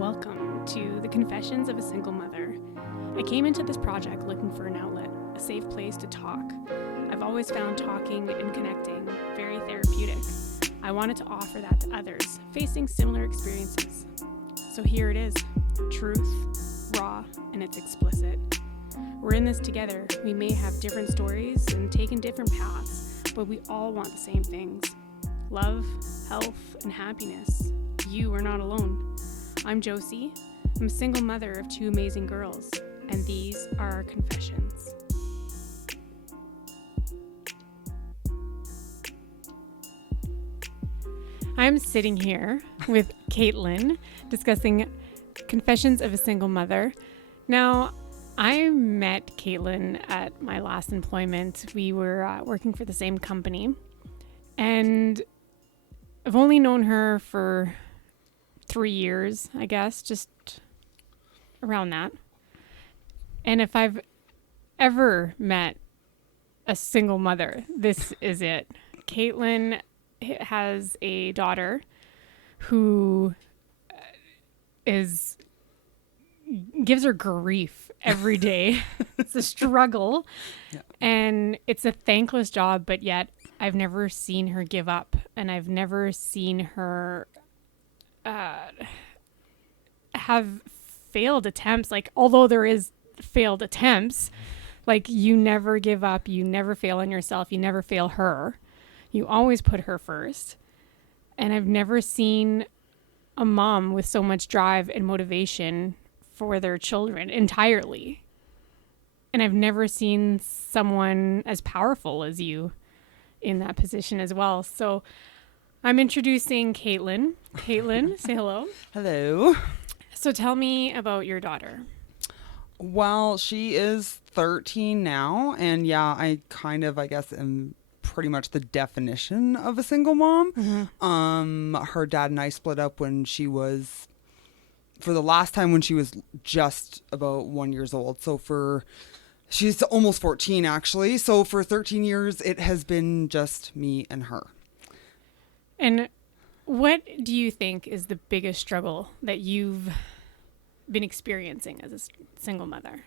Welcome to the Confessions of a Single Mother. I came into this project looking for an outlet, a safe place to talk. I've always found talking and connecting very therapeutic. I wanted to offer that to others facing similar experiences. So here it is, truth, raw, and it's explicit. We're in this together. We may have different stories and taken different paths, but we all want the same things. Love, health, and happiness. You are not alone. I'm Josie. I'm a single mother of two amazing girls, and these are our confessions. I'm sitting here with Kaitlyn discussing Confessions of a Single Mother. Now, I met Kaitlyn at my last employment. We were working for the same company, and I've only known her for 3 years, I guess, just around that. And if I've ever met a single mother, this is it. Kaitlyn has a daughter who gives her grief every day. It's a struggle. Yeah. And it's a thankless job, but yet I've never seen her give up, and I've never seen her have failed attempts. Like, although there is failed attempts, like, you never give up, you never fail on yourself, you never fail her. You always put her first. And I've never seen a mom with so much drive and motivation for their children entirely. And I've never seen someone as powerful as you in that position as well. So I'm introducing Kaitlyn. Kaitlyn, say hello. Hello. So tell me about your daughter. Well, she is 13 now, and yeah, I guess, am pretty much the definition of a single mom. Mm-hmm. Her dad and I split up when she was just about 1 year old. So she's almost 14 actually. So for 13 years, it has been just me and her. And what do you think is the biggest struggle that you've been experiencing as a single mother?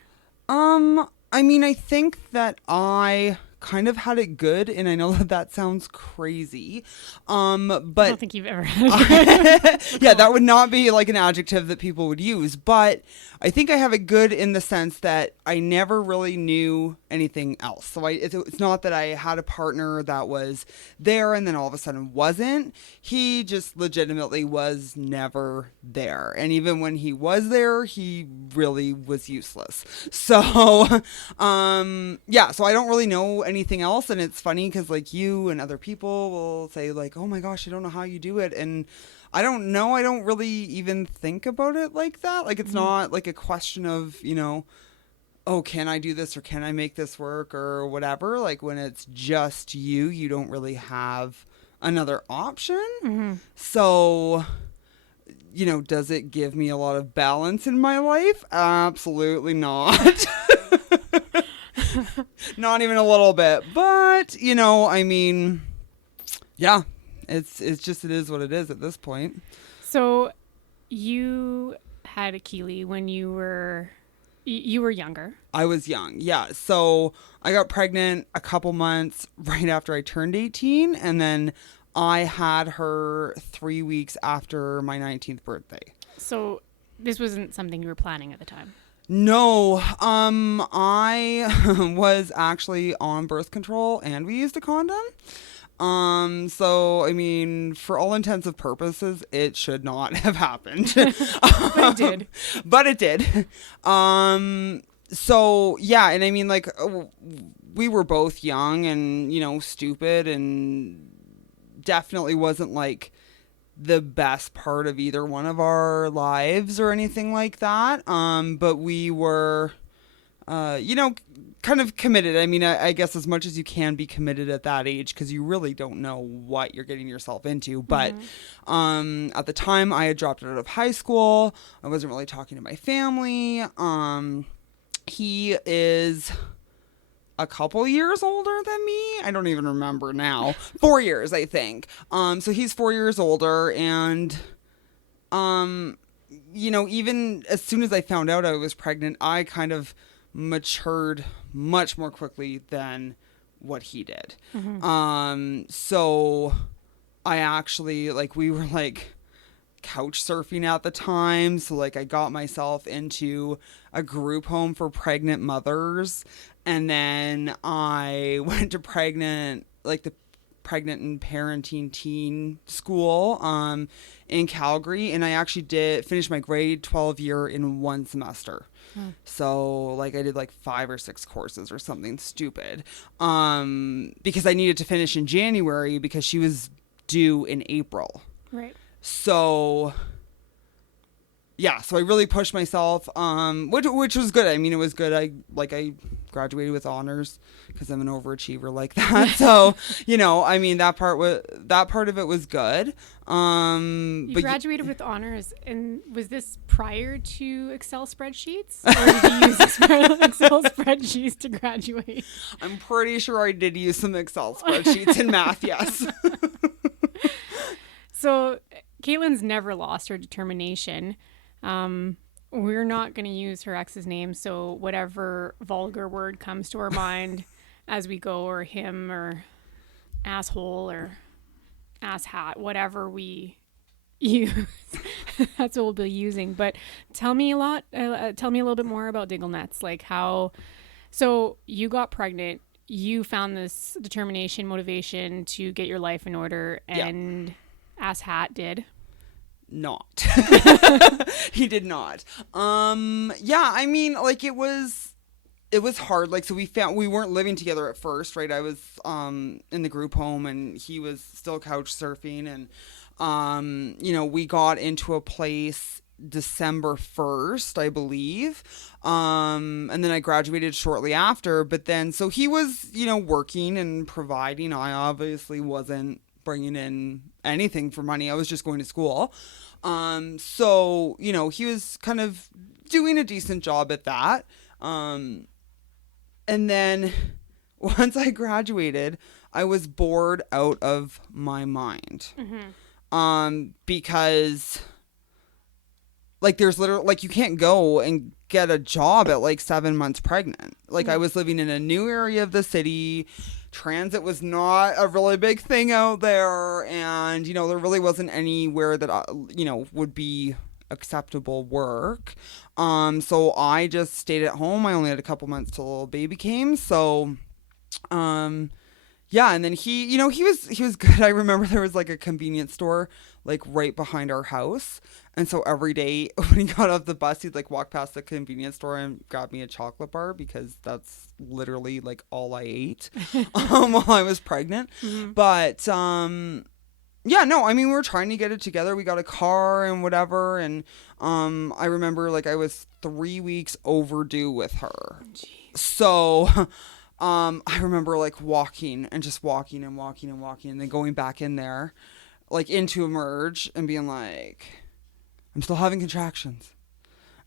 I think that I kind of had it good, and I know that sounds crazy, but I don't think you've ever had it. Yeah, that would not be like an adjective that people would use, but I think I have it good in the sense that I never really knew anything else. So it's not that I had a partner that was there and then all of a sudden wasn't. He just legitimately was never there, and even when he was there, he really was useless. So so I don't really know anything else. And it's funny because like you and other people will say like, oh my gosh, I don't know how you do it. And I don't know. I don't really even think about it like that. Like, it's not like a question of, oh, can I do this or can I make this work or whatever? Like, when it's just you don't really have another option. Mm-hmm. So, does it give me a lot of balance in my life? Absolutely not. Not even a little bit, but yeah, it's just, it is what it is at this point. So you had a Keely when you were younger. I was young. Yeah. So I got pregnant a couple months right after I turned 18. And then I had her 3 weeks after my 19th birthday. So this wasn't something you were planning at the time. No, I was actually on birth control and we used a condom. So, for all intents and purposes, it should not have happened. But it did. But it did. So, yeah, and we were both young and, stupid, and definitely wasn't like the best part of either one of our lives or anything like that. But we were, kind of committed. I guess as much as you can be committed at that age, because you really don't know what you're getting yourself into. But at the time, I had dropped out of high school. I wasn't really talking to my family. He is a couple years older than me. I don't even remember now. 4 years, I think. So he's 4 years older, and even as soon as I found out I was pregnant, I kind of matured much more quickly than what he did. So I actually, like, we were like couch surfing at the time. So like I got myself into a group home for pregnant mothers. And then I went to the pregnant and parenting teen school in Calgary, and I actually finish my grade 12 year in one semester. So like I did like 5 or 6 courses or something stupid because I needed to finish in January because she was due in April. Right. So yeah, so I really pushed myself, which was good. I mean, it was good. I graduated with honors because I'm an overachiever like that. So, I mean, that part of it was good. You graduated with honors, and was this prior to Excel spreadsheets, or did you use Excel spreadsheets to graduate? I'm pretty sure I did use some Excel spreadsheets in math. Yes. So Kaitlyn's never lost her determination. We're not going to use her ex's name, so whatever vulgar word comes to our mind as we go, or him, or asshole, or asshat, whatever we use, that's what we'll be using. But tell me a little bit more about Dingle Nets, like how. So you got pregnant, you found this determination, motivation to get your life in order, and asshat did. Not. He did not. Yeah, I mean, like it was hard. Like, so we weren't living together at first, right? I was in the group home and he was still couch surfing, and we got into a place December 1st, I believe. And then I graduated shortly after, but then so he was, working and providing. I obviously wasn't bringing in anything for money. I was just going to school. So, he was kind of doing a decent job at that. And then once I graduated, I was bored out of my mind. Because like there's literally, like, you can't go and get a job at like 7 months pregnant. Like I was living in a new area of the city. Transit was not a really big thing out there, and there really wasn't anywhere that would be acceptable work. So I just stayed at home. I only had a couple months till the little baby came. So yeah, and then he was good. I remember there was like a convenience store like right behind our house, and so every day when he got off the bus, he'd like walk past the convenience store and grab me a chocolate bar, because that's literally like all I ate while I was pregnant. But yeah, no, I mean, we were trying to get it together. We got a car and whatever, and I remember like I was 3 weeks overdue with her. Jeez. So I remember like walking and then going back in there, like into Emerge, and being like, I'm still having contractions.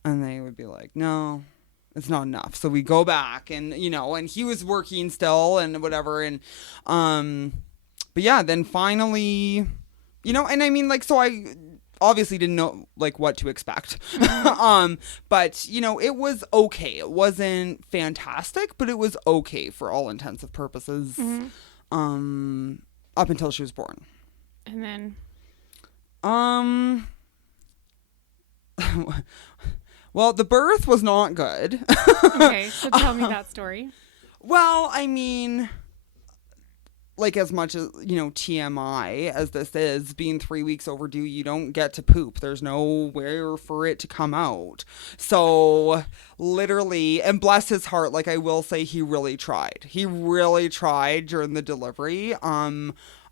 And they would be like, no, it's not enough. So we go back, and, and he was working still and whatever. And, but yeah, then finally, and I mean, like, so I obviously didn't know like what to expect. But it was okay. It wasn't fantastic, but it was okay for all intents and purposes. Up until she was born. And then well, the birth was not good. Okay, so tell me that story. Well, I mean, like, as much as, TMI as this is, being 3 weeks overdue, you don't get to poop. There's nowhere for it to come out. So literally, and bless his heart, like, I will say he really tried. He really tried during the delivery.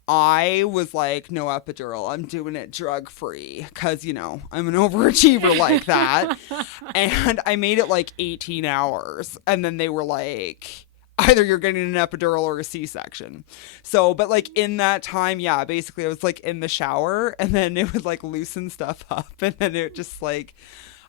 I was like, no epidural. I'm doing it drug free because, I'm an overachiever like that. And I made it like 18 hours. And then they were like, either you're getting an epidural or a C-section. So, but like in that time, yeah, basically I was like in the shower, and then it would like loosen stuff up. And then it just like,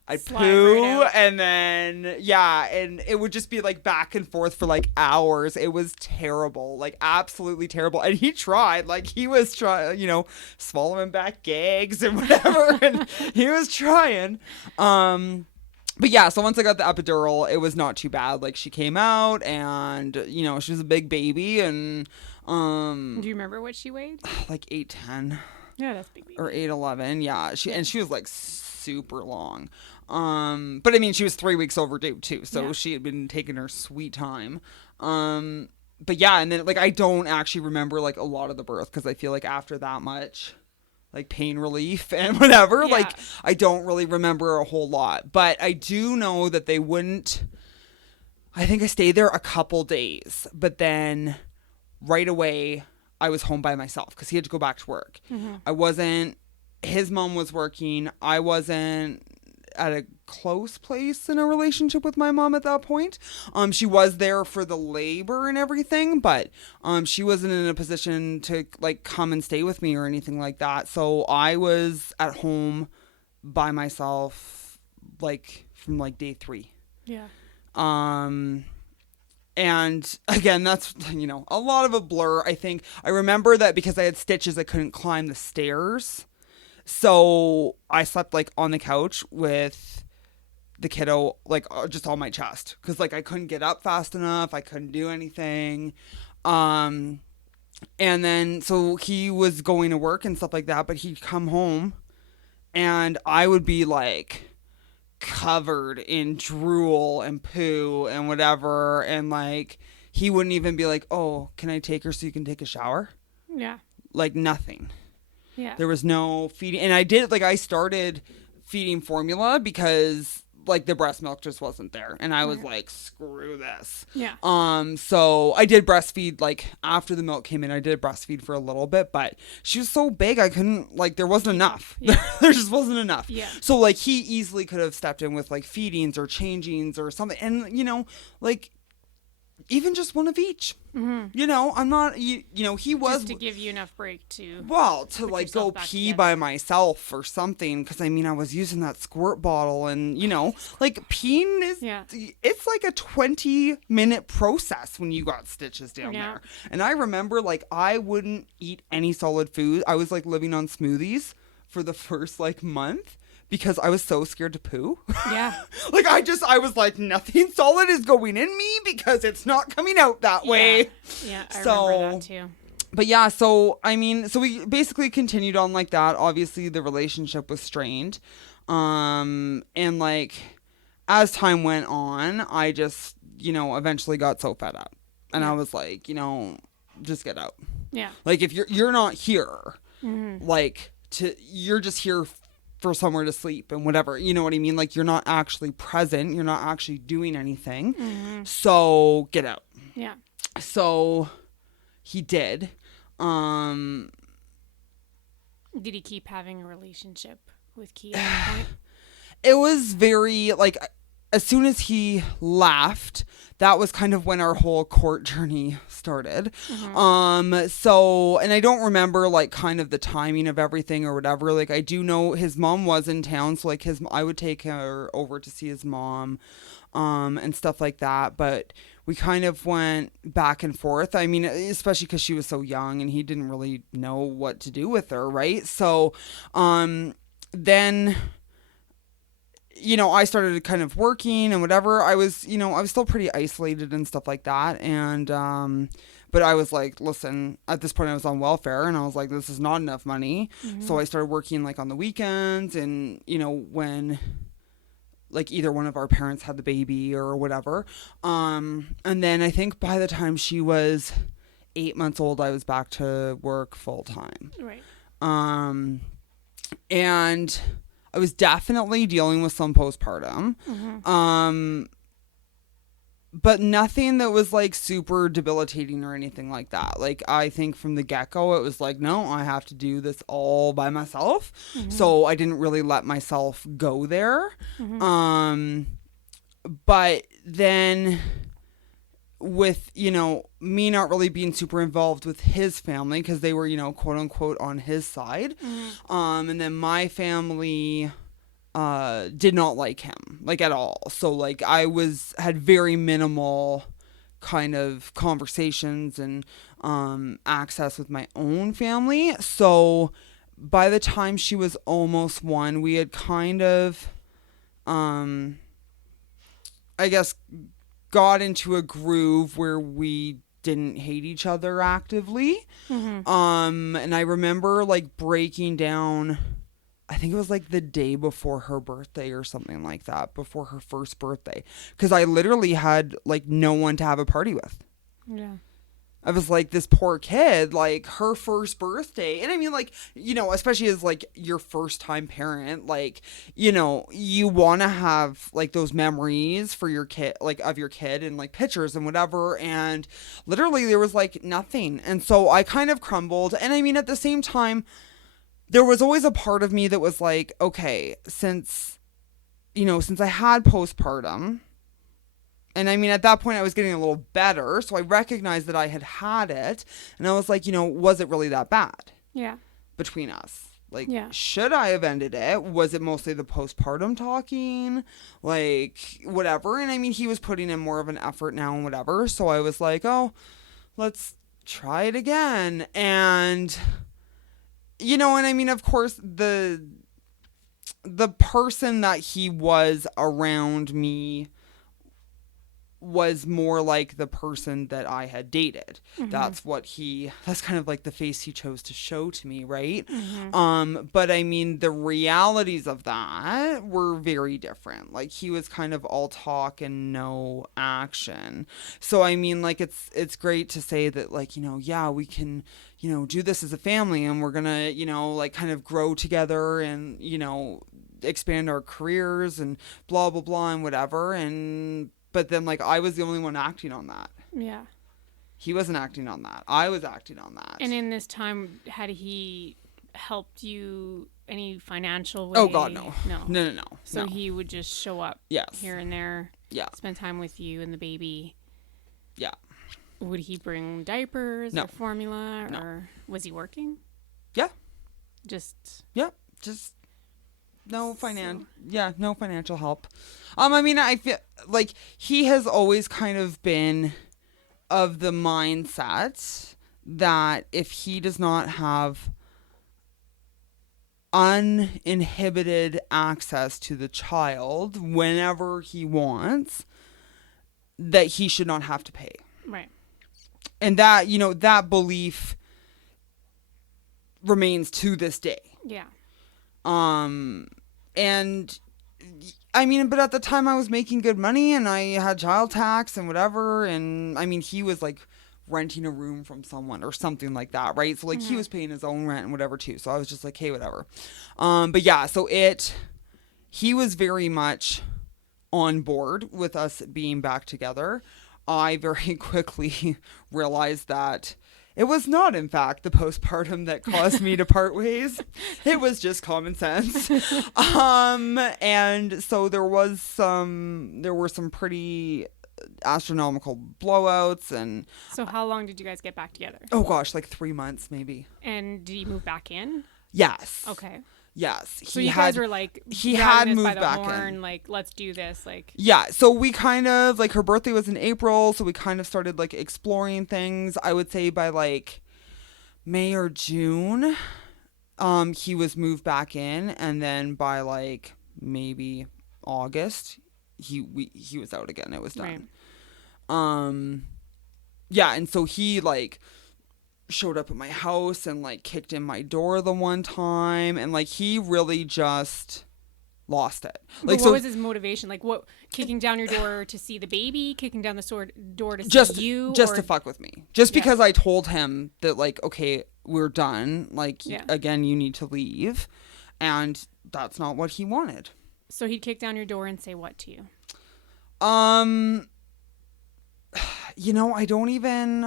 I'd Slide poo, right out. and then yeah, and it would just be like back and forth for like hours. It was terrible, like absolutely terrible. And he tried, like he was trying, swallowing back gags and whatever, and he was trying. But yeah, so once I got the epidural, it was not too bad. Like she came out, and she was a big baby, and Do you remember what she weighed? like 8'10". Yeah, that's big baby. Or 8'11". Yeah, she was like super long. But I mean, she was 3 weeks overdue too, so she had been taking her sweet time. But yeah, and then like I don't actually remember like a lot of the birth, because I feel like after that much like pain relief and whatever, like I don't really remember a whole lot. But I do know that they wouldn't. I think I stayed there a couple days, but then right away I was home by myself because he had to go back to work. His mom was working. I wasn't at a close place in a relationship with my mom at that point. She was there for the labor and everything, but she wasn't in a position to like come and stay with me or anything like that. So I was at home by myself like from like day 3. Yeah. And again, that's, a lot of a blur. I think I remember that because I had stitches, I couldn't climb the stairs. So I slept like on the couch with the kiddo, like just on my chest. Cause like I couldn't get up fast enough. I couldn't do anything. And then, so he was going to work and stuff like that, but he'd come home and I would be like covered in drool and poo and whatever, and like he wouldn't even be like, oh, can I take her so you can take a shower? Yeah. Like nothing. Yeah. There was no feeding, and I started feeding formula because like the breast milk just wasn't there, and I was like, screw this. Yeah. So I did breastfeed, like after the milk came in, I did breastfeed for a little bit, but she was so big I couldn't, like there wasn't enough. Yeah. There just wasn't enough. Yeah. So like he easily could have stepped in with like feedings or changings or something, and like even just one of each. Mm-hmm. I'm not, he was just to give you enough break to like go pee by myself or something, because I mean I was using that squirt bottle, and like peeing is it's like a 20-minute process when you got stitches down there. And I remember like I wouldn't eat any solid food. I was like living on smoothies for the first like month, because I was so scared to poo. Yeah. Like I was like, nothing solid is going in me because it's not coming out that way. Yeah, I remember that too. But yeah, so I mean, so we basically continued on like that. Obviously the relationship was strained. And like as time went on, I just, eventually got so fed up. And I was like, just get out. Yeah. Like if you're not here, like you're just here for somewhere to sleep and whatever, you know what I mean? Like you're not actually present, you're not actually doing anything. So get out. Yeah. So he did. Did he keep having a relationship with Key at that point? It was very like, as soon as he left, that was kind of when our whole court journey started. So, and I don't remember like kind of the timing of everything or whatever. Like I do know his mom was in town, so like I would take her over to see his mom, and stuff like that. But we kind of went back and forth. I mean, especially because she was so young and he didn't really know what to do with her, right? So, then I started kind of working and whatever. I was still pretty isolated and stuff like that. And, but I was like, listen, at this point I was on welfare, and I was like, this is not enough money. So I started working like on the weekends, and, when like either one of our parents had the baby or whatever. And then I think by the time she was 8 months old, I was back to work full time. Right. And I was definitely dealing with some postpartum. But nothing that was like super debilitating or anything like that. Like I think from the get-go it was like, no, I have to do this all by myself. So I didn't really let myself go there. But then with, me not really being super involved with his family, because they were, quote unquote on his side. And then my family did not like him, like, at all. So, like, had very minimal kind of conversations and access with my own family. So by the time she was almost 1, we had kind of, I guess, got into a groove where we didn't hate each other actively. Mm-hmm. And I remember, like, breaking down, I think it was like the day before her birthday or something like that, before her first birthday. Because I literally had, like, no one to have a party with. Yeah. I was like, this poor kid, like, her first birthday. And I mean, like, you know, especially as, like, your first time parent, like, you know, you want to have, like, those memories for your kid, like, of your kid, and, like, pictures and whatever. And literally there was, like, nothing. And so I kind of crumbled. And I mean, at the same time, there was always a part of me that was like, okay, since I had postpartum, and I mean, at that point I was getting a little better, so I recognized that I had it, and I was like, you know, was it really that bad? Yeah. Between us? Like, yeah. Should I have ended it? Was it mostly the postpartum talking? Like, whatever. And I mean, he was putting in more of an effort now and whatever, so I was like, oh, let's try it again. And you know, and I mean, of course, the person that he was around me was more like the person that I had dated. Mm-hmm. That's kind of like the face he chose to show to me, right? Mm-hmm. But I mean, the realities of that were very different. Like, he was kind of all talk and no action. So I mean, like, it's great to say that, like, you know, yeah, we can, you know, do this as a family, and we're gonna, you know, like, kind of grow together, and, you know, expand our careers and blah blah blah and whatever. And but then, like, I was the only one acting on that. Yeah. He wasn't acting on that. I was acting on that. And in this time, had he helped you any financial way? Oh God, no. No. So he would just show up, yes, here and there. Yeah. Spend time with you and the baby. Yeah. Would he bring diapers No. or formula, No. or was he working? Yeah. Just no financial help. I mean, I feel like he has always kind of been of the mindset that if he does not have uninhibited access to the child whenever he wants, that he should not have to pay. Right. And that, you know, that belief remains to this day. Yeah. And I mean, but at the time I was making good money, and I had child tax and whatever. And I mean, he was like renting a room from someone or something like that. Right. So like, he was paying his own rent and whatever too. So I was just like, hey, whatever. But yeah, so he was very much on board with us being back together. I very quickly realized that it was not, in fact, the postpartum that caused me to part ways. It was just common sense. And so there were some pretty astronomical blowouts. And so how long did you guys get back together? Oh gosh, like 3 months maybe. And did he move back in? Yes. Okay. Yes. So you guys were like, he had moved by the back horn, in. like, let's do this. Like, yeah. So we kind of, like, her birthday was in April. So we kind of started, like, exploring things. I would say by like May or June, he was moved back in. And then by like maybe August, he was out again. It was done. Right. Yeah. And so he like showed up at my house and like kicked in my door the one time, and like he really just lost it. Like, what was his motivation? Like, what, kicking down your door to see the baby, kicking down the door to see you, just to fuck with me, just because I told him that, like, okay, we're done, like, again, you need to leave, and that's not what he wanted. So he'd kick down your door and say what to you? You know, I don't even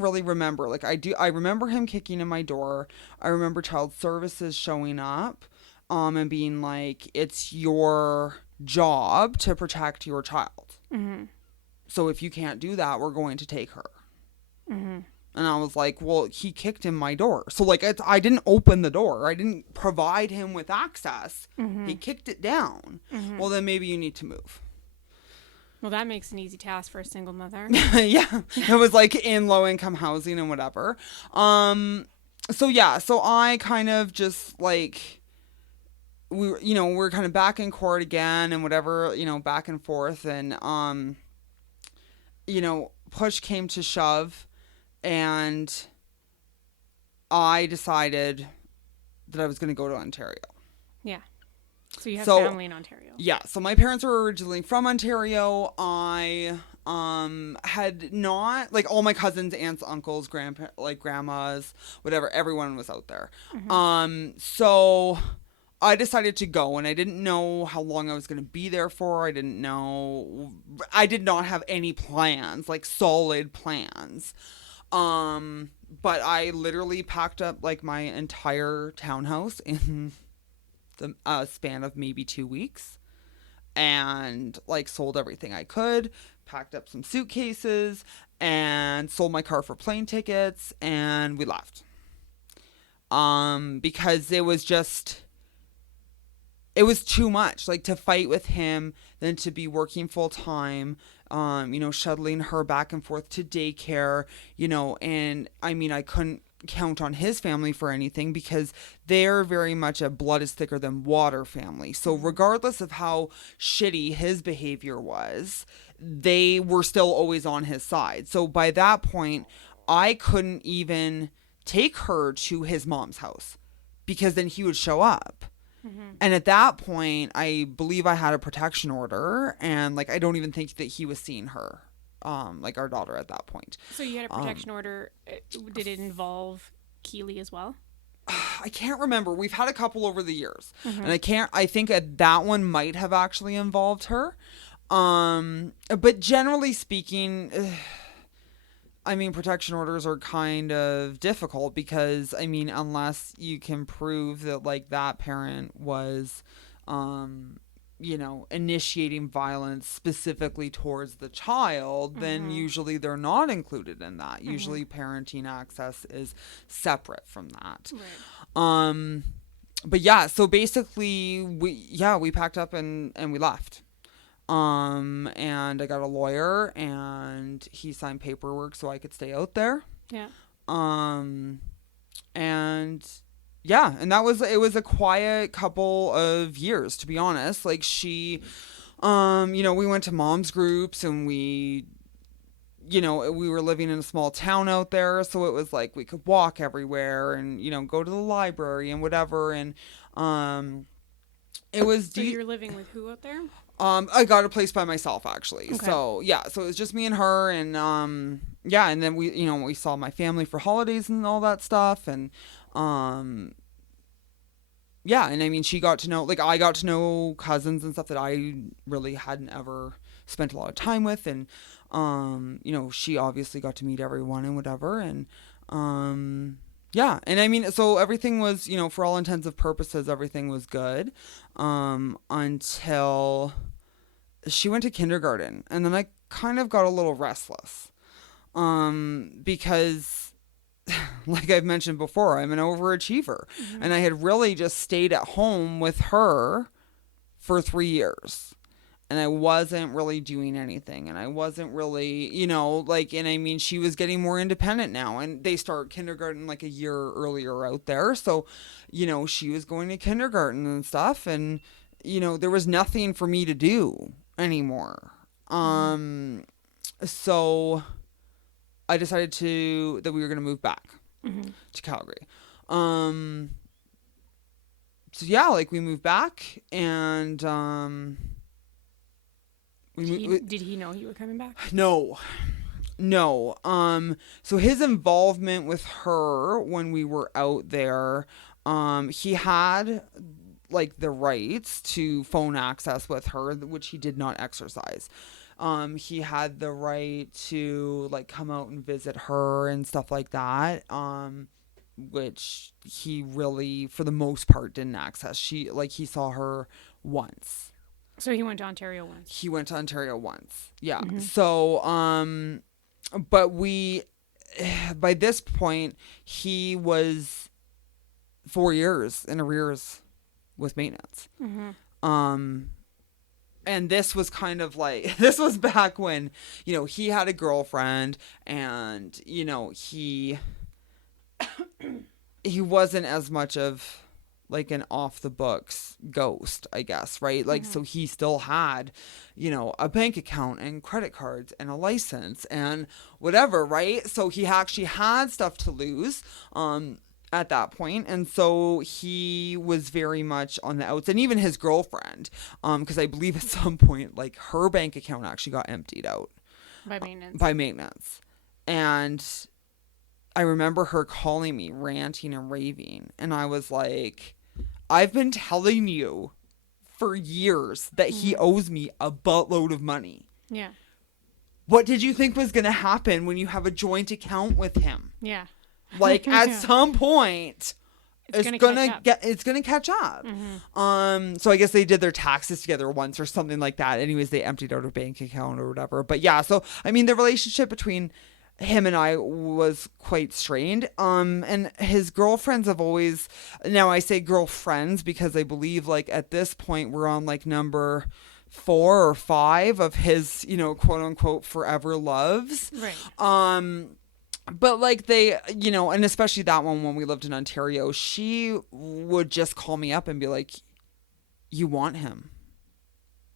really remember. Like, I remember him kicking in my door. I remember child services showing up, and being like, it's your job to protect your child. Mm-hmm. So if you can't do that, we're going to take her. Mm-hmm. And I was like, well, he kicked in my door. So, like, I didn't open the door. I didn't provide him with access. He kicked it down. Well, then maybe you need to move. Well, that makes an easy task for a single mother. Yeah. It was, like, in low-income housing and whatever. So, yeah. So, I kind of just, like... we're kind of back in court again and whatever, back and forth. And, push came to shove. And I decided that I was going to go to Ontario. Yeah. So you have family in Ontario. Yeah. So my parents were originally from Ontario. I had not, like, all my cousins, aunts, uncles, grandmas, whatever, everyone was out there. So I decided to go, and I didn't know how long I was going to be there for. I did not have any plans, like solid plans. But I literally packed up, like, my entire townhouse in the span of maybe 2 weeks, and, like, sold everything I could, packed up some suitcases, and sold my car for plane tickets, and we left. Because it was too much, like, to fight with him, then to be working full time, shuttling her back and forth to daycare, and I mean, I couldn't count on his family for anything because they're very much a blood is thicker than water family. So regardless of how shitty his behavior was, they were still always on his side. So by that point, I couldn't even take her to his mom's house because then he would show up. And at that point, I believe I had a protection order, and, like, I don't even think that he was seeing her, like, our daughter at that point. So you had a protection order. Did it involve Keely as well? I can't remember. We've had a couple over the years, and I think that one might have actually involved her. But generally speaking, I mean, protection orders are kind of difficult because, I mean, unless you can prove that, like, that parent was, initiating violence specifically towards the child, then usually they're not included in that. Usually parenting access is separate from that. Right. But yeah, so basically we packed up and we left. And I got a lawyer, and he signed paperwork so I could stay out there. Yeah. And yeah, and it was a quiet couple of years, to be honest. Like, she, we went to mom's groups, and we were living in a small town out there. So it was like, we could walk everywhere and, go to the library and whatever. And, it was... So you're living with who out there? I got a place by myself, actually. Okay. So yeah, so it was just me and her, and and then we saw my family for holidays and all that stuff, and yeah, and I mean, she got to know, like, I got to know cousins and stuff that I really hadn't ever spent a lot of time with, and she obviously got to meet everyone and whatever, and yeah, and I mean, so everything was, for all intents and purposes, everything was good, until she went to kindergarten, and then I kind of got a little restless, because, like I've mentioned before, I'm an overachiever, and I had really just stayed at home with her for 3 years. And I wasn't really doing anything. And I wasn't really, and I mean, she was getting more independent now. And they start kindergarten like a year earlier out there. So, she was going to kindergarten and stuff. And, there was nothing for me to do anymore. So I decided that we were going to move back to Calgary. So yeah, like, we moved back, and, did he know you were coming back? No. So his involvement with her when we were out there, he had, like, the rights to phone access with her, which he did not exercise. He had the right to, like, come out and visit her and stuff like that, which he really, for the most part, didn't access. He saw her once. So he went to Ontario once. Yeah. So, but by this point, he was 4 years in arrears with maintenance. And this was kind of like, this was back when, he had a girlfriend, and, he wasn't as much of like an off the books ghost, I guess, right? Like, so he still had, a bank account and credit cards and a license and whatever, right? So he actually had stuff to lose, at that point. And so he was very much on the outs, and even his girlfriend, because I believe at some point, like, her bank account actually got emptied out by maintenance. And I remember her calling me, ranting and raving, and I was like, I've been telling you for years that he owes me a buttload of money. Yeah. What did you think was going to happen when you have a joint account with him? Yeah. Like, at some point, it's gonna catch up. So I guess they did their taxes together once or something like that. Anyways, they emptied out her bank account or whatever. But yeah, so I mean, the relationship between him and I was quite strained. And his girlfriends have always, now I say girlfriends because I believe, like, at this point we're on like number 4 or 5 of his, quote unquote forever loves. Right. But like they, and especially that one when we lived in Ontario, she would just call me up and be like, you want him.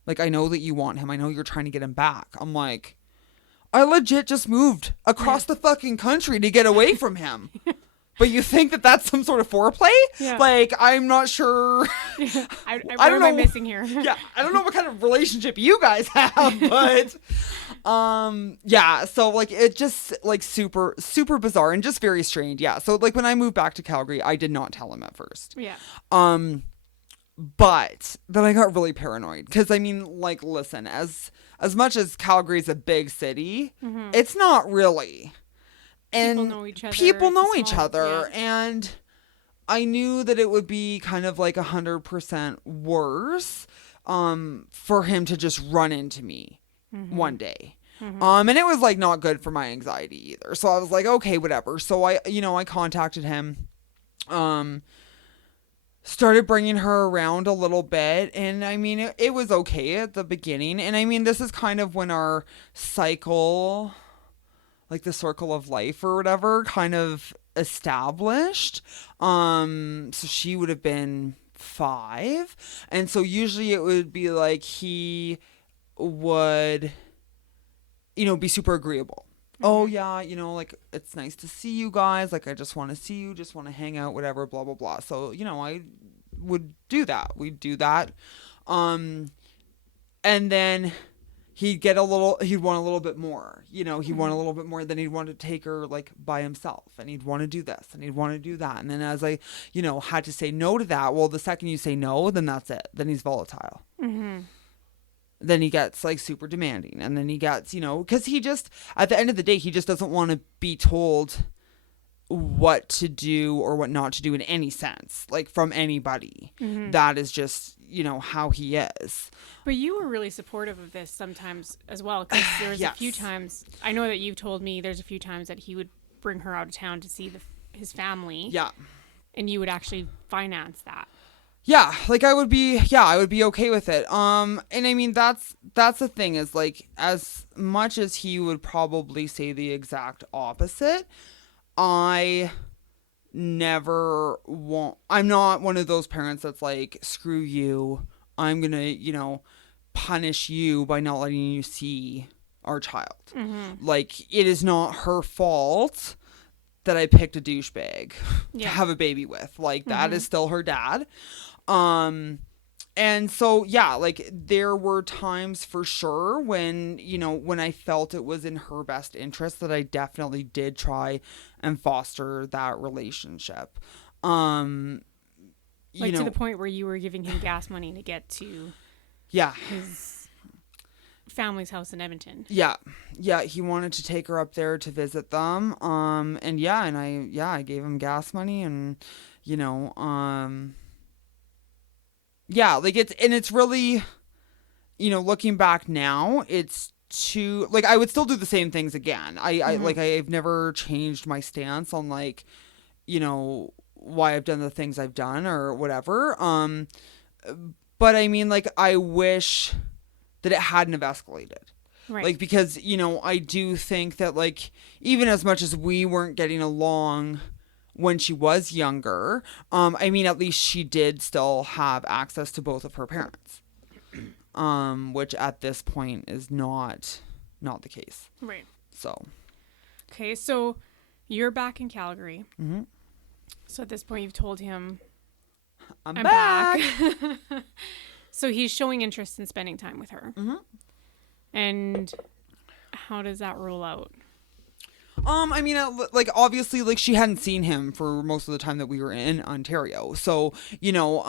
Like, I know that you want him. I know you're trying to get him back. I'm like, I legit just moved across the fucking country to get away from him. But you think that that's some sort of foreplay? Yeah. Like, I'm not sure. I don't know. Am I missing here? Yeah, I don't know what kind of relationship you guys have, but yeah. So like, it just like super, super bizarre and just very strange. Yeah. So like when I moved back to Calgary, I did not tell him at first. Yeah. But then I got really paranoid because I mean, like, listen, as much as Calgary's a big city, it's not really. And people know each other. And I knew that it would be kind of like 100% worse for him to just run into me one day. And it was like not good for my anxiety either. So I was like, okay, whatever. So I contacted him, started bringing her around a little bit. And I mean, it was okay at the beginning. And I mean, this is kind of when our cycle, like the circle of life or whatever, kind of established. So she would have been 5. And so usually it would be like he would, be super agreeable. Oh yeah, like, it's nice to see you guys. Like, I just want to see you, just want to hang out, whatever, blah, blah, blah. So, I would do that. We'd do that. And then he'd want a little bit more, he'd want a little bit more. Then he'd want to take her like by himself, and he'd want to do this and he'd want to do that. And then as I, had to say no to that, well, the second you say no, then that's it. Then he's volatile. Then he gets like super demanding, and then he gets, because he just, at the end of the day, he just doesn't want to be told what to do or what not to do in any sense, like from anybody. That is just, how he is. But you were really supportive of this sometimes as well, because there was a few times, I know that you've told me there's a few times that he would bring her out of town to see his family. Yeah. And you would actually finance that. Yeah, like I would be okay with it. And I mean, that's the thing is, like, as much as he would probably say the exact opposite, I'm not one of those parents that's like, screw you, I'm gonna, punish you by not letting you see our child. Like, it is not her fault that I picked a douchebag to have a baby with. Like, that is still her dad. And so, yeah, like, there were times for sure when, when I felt it was in her best interest that I definitely did try and foster that relationship. To the point where you were giving him gas money to get to his family's house in Edmonton. Yeah, he wanted to take her up there to visit them. And I gave him gas money, and like, it's really, looking back now, it's to like I would still do the same things again. I like I've never changed my stance on like, you know, why I've done the things I've done or whatever. But I mean, like, I wish that it hadn't have escalated. Right. Like, because, you know, I do think that, like, even as much as we weren't getting along when she was younger, I mean, at least she did still have access to both of her parents. Which at this point is not the case. Right. So. Okay, so you're back in Calgary. Mm-hmm. So at this point, you've told him, I'm back. So he's showing interest in spending time with her. Mm-hmm. And how does that roll out? I mean, like, obviously, like, she hadn't seen him for most of the time that we were in Ontario. So, you know,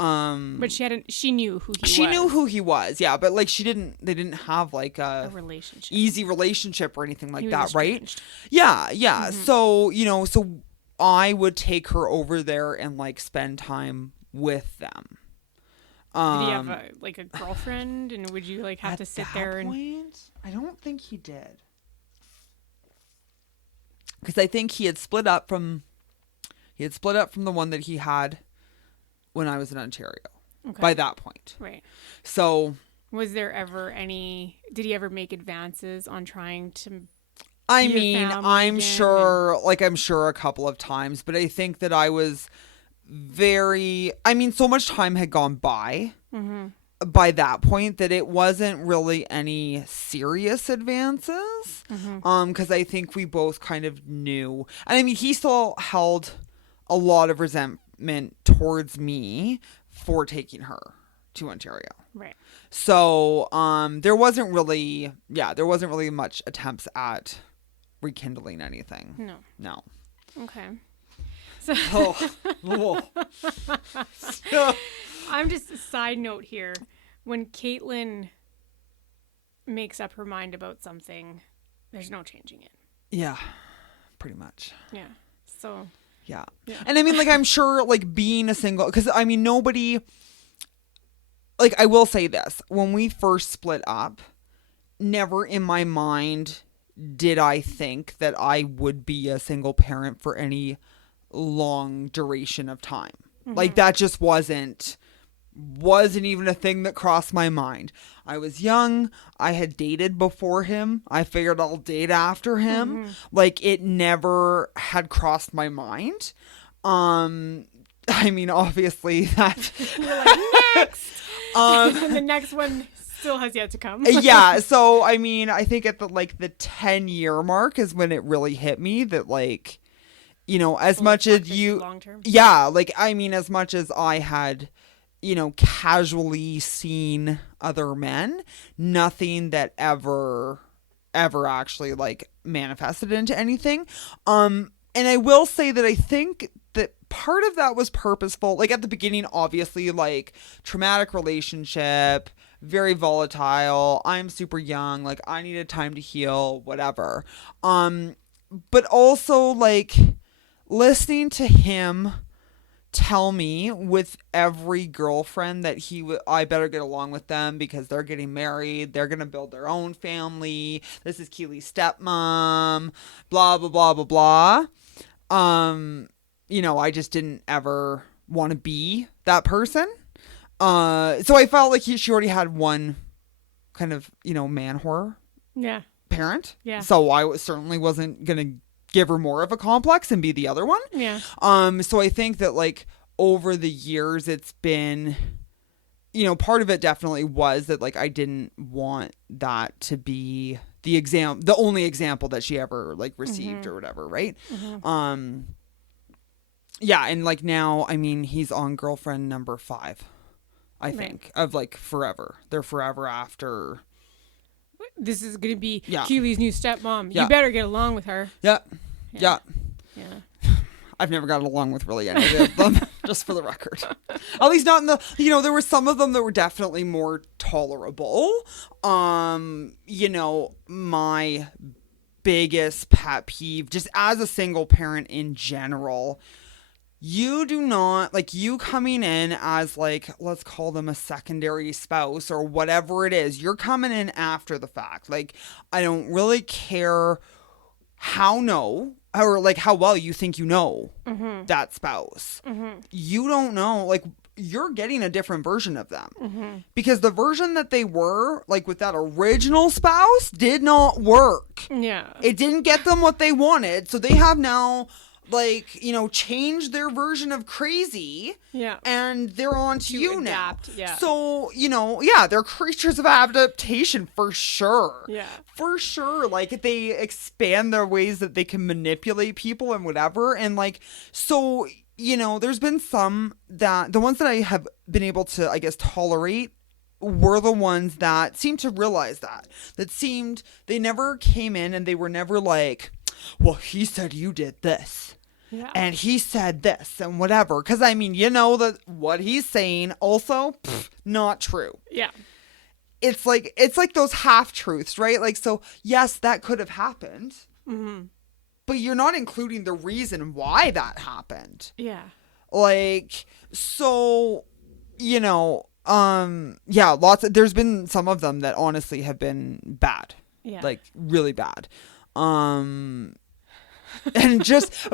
But she knew who he was. She knew who he was, yeah. But, like, they didn't have, like, a relationship. Easy relationship or anything like that, estranged. right? Yeah, yeah. Mm-hmm. So, you know, I would take her over there and, like, spend time with them. Did he have a girlfriend, and would you like have to sit there and? I don't think he did, because I think he had split up from the one that he had when I was in Ontario. Okay. By that point, right? So, was there ever did he ever make advances on trying to? I mean, I'm sure a couple of times, but I think that I was. So much time had gone by by that point that it wasn't really any serious advances. Because I think we both kind of knew. And I mean, he still held a lot of resentment towards me for taking her to Ontario. Right. So there wasn't really much attempts at rekindling anything. No. Okay. So I'm just a side note here. When Kaitlyn makes up her mind about something, there's no changing it. Yeah, pretty much. Yeah. So. Yeah. And I mean, like, I'm sure, like, being a single, because I mean, nobody, like, I will say this: when we first split up, never in my mind did I think that I would be a single parent for any long duration of time. Like, that just wasn't even a thing that crossed my mind. I was young. I had dated before him. I figured I'll date after him. Like, it never had crossed my mind. I mean, obviously that you're like, next. And the next one still has yet to come. Yeah. So, I mean, I think at the 10-year mark is when it really hit me that, like, you know, as much as as much as I had, you know, casually seen other men, nothing that ever actually, like, manifested into anything. And I will say that I think that part of that was purposeful. Like, at the beginning, obviously, like, traumatic relationship, very volatile. I'm super young. Like, I needed time to heal, whatever. But also, like, listening to him tell me with every girlfriend that I better get along with them because they're getting married, they're gonna build their own family, this is Keely's stepmom, blah blah blah blah blah. You know, I just didn't ever want to be that person. So I felt like she already had one kind of, you know, man whore parent. Yeah. So I certainly wasn't gonna give her more of a complex and be the other one. Yeah. So I think that, like, over the years it's been, you know, part of it definitely was that, like, I didn't want that to be the only example that she ever, like, received or whatever, right? Yeah, and, like, now, I mean, he's on girlfriend number 5, I think, of, like, forever. They're forever after. This is going to be Keely's new stepmom. Yeah. You better get along with her. Yeah. I've never gotten along with really any of them, just for the record. At least not in the, you know, there were some of them that were definitely more tolerable. You know, my biggest pet peeve, just as a single parent in general, you do not, like, you coming in as, like, let's call them a secondary spouse or whatever it is. You're coming in after the fact. Like, I don't really care how how well you think you know that spouse. You don't know, like, you're getting a different version of them. Because the version that they were, like, with that original spouse did not work. Yeah. It didn't get them what they wanted. So they have now, like, you know, changed their version of crazy. Yeah. And they're on to you adapt, now. yeah. So, you know, yeah, they're creatures of adaptation for sure. Yeah. For sure. Like, they expand their ways that they can manipulate people and whatever. And, like, so, you know, there's been some that, the ones that I have been able to, I guess, tolerate were the ones that seemed to realize that seemed, they never came in and they were never like, well, he said you did this. Yeah. And he said this and whatever. Because, I mean, you know that what he's saying also, not true. Yeah. It's like those half-truths, right? Like, so, yes, that could have happened. But you're not including the reason why that happened. Yeah. Like, so, you know, yeah, there's been some of them that honestly have been bad. Yeah. Like, really bad. And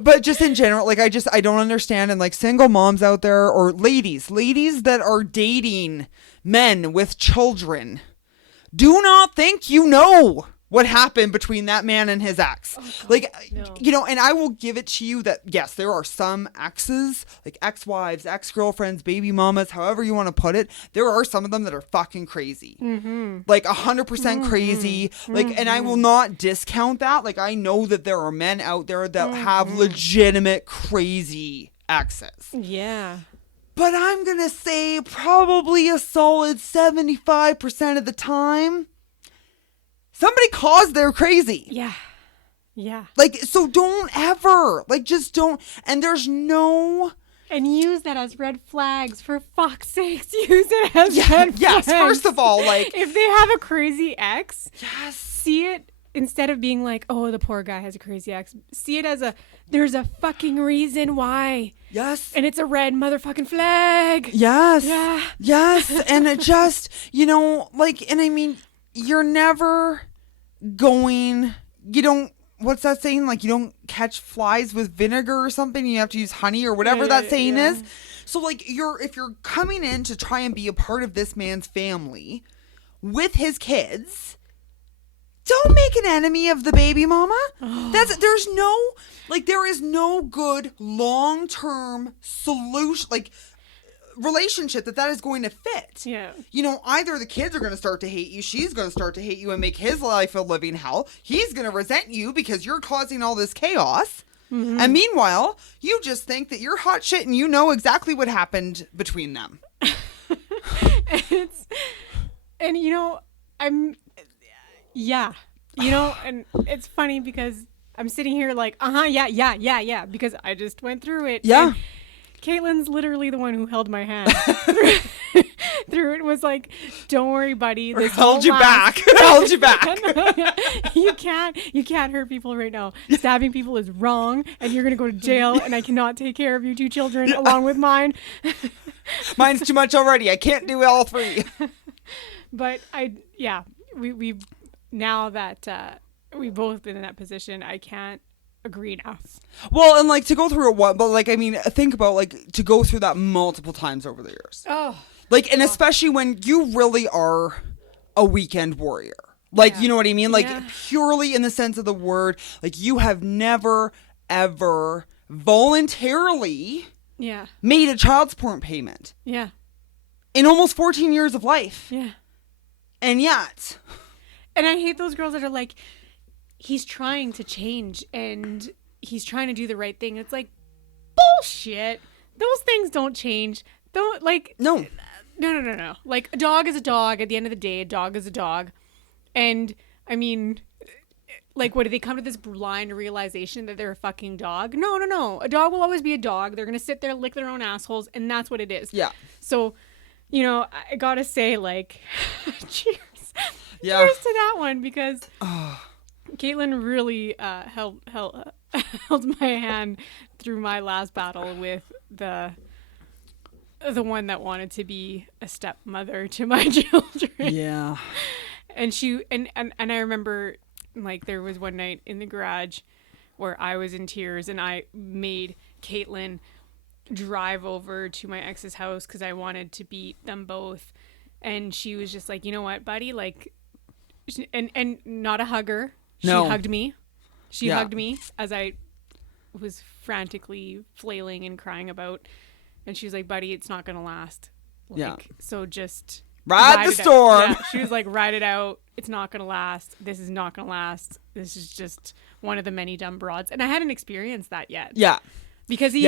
but just in general, like, I don't understand. And, like, single moms out there, or ladies that are dating men with children, do not think you know what happened between that man and his ex. Like, no. you know, and I will give it to you that, yes, there are some exes, like ex-wives, ex-girlfriends, baby mamas, however you want to put it. There are some of them that are fucking crazy. Like, 100% crazy. Like, and I will not discount that. Like, I know that there are men out there that have legitimate crazy exes. Yeah. But I'm going to say probably a solid 75% of the time, somebody caused their crazy. Yeah. Yeah. Like, so don't ever, like, just don't. And there's no. And use that as red flags. For fuck's sakes, use it as red flags. Yes, first of all, like. If they have a crazy ex, Yes. see it, instead of being like, oh, the poor guy has a crazy ex, see it as there's a fucking reason why. Yes. And it's a red motherfucking flag. Yes. Yeah. Yes. And it just, you know, like, and I mean, you're never going, you don't, what's that saying? Like, you don't catch flies with vinegar or something. You have to use honey or whatever that saying is. So, like, if you're coming in to try and be a part of this man's family with his kids, don't make an enemy of the baby mama. There is no good long-term solution, like, relationship that is going to fit. Yeah. You know, either the kids are going to start to hate you, she's going to start to hate you and make his life a living hell. He's going to resent you because you're causing all this chaos. And meanwhile, you just think that you're hot shit and you know exactly what happened between them. And you know, you know, and it's funny because I'm sitting here like, yeah, because I just went through it. Yeah. And Kaitlyn's literally the one who held my hand through it. Was like, don't worry, buddy. This held you back. Held you back. You can't hurt people right now. Stabbing people is wrong, and you're gonna go to jail. And I cannot take care of your two children along with mine. Mine's too much already. I can't do all three. But we now that we've both been in that position, I can't agree enough. Well, and like to go through it, but like, I mean, think about like to go through that multiple times over the years. Oh. Like, and especially when you really are a weekend warrior. Like, you know what I mean? Like, purely in the sense of the word, like, you have never, ever voluntarily made a child support payment. Yeah. In almost 14 years of life. Yeah. And yet. And I hate those girls that are like, he's trying to change and he's trying to do the right thing. It's like, bullshit. Those things don't change. Don't, like. No. No. Like, a dog is a dog. At the end of the day, a dog is a dog. And, I mean, like, what, do they come to this blind realization that they're a fucking dog? No. A dog will always be a dog. They're going to sit there, lick their own assholes, and that's what it is. Yeah. So, you know, I gotta say, like, cheers. Yeah. Cheers to that one, because Kaitlyn really held my hand through my last battle with the one that wanted to be a stepmother to my children. Yeah. And I remember, like, there was one night in the garage where I was in tears and I made Kaitlyn drive over to my ex's house because I wanted to beat them both. And she was just like, you know what, buddy? Like, and not a hugger. She hugged me. She hugged me as I was frantically flailing and crying about. And she was like, buddy, it's not going to last. Like, so just ride the storm. Yeah, she was like, ride it out. It's not going to last. This is not going to last. This is just one of the many dumb broads. And I hadn't experienced that yet. Yeah. Because he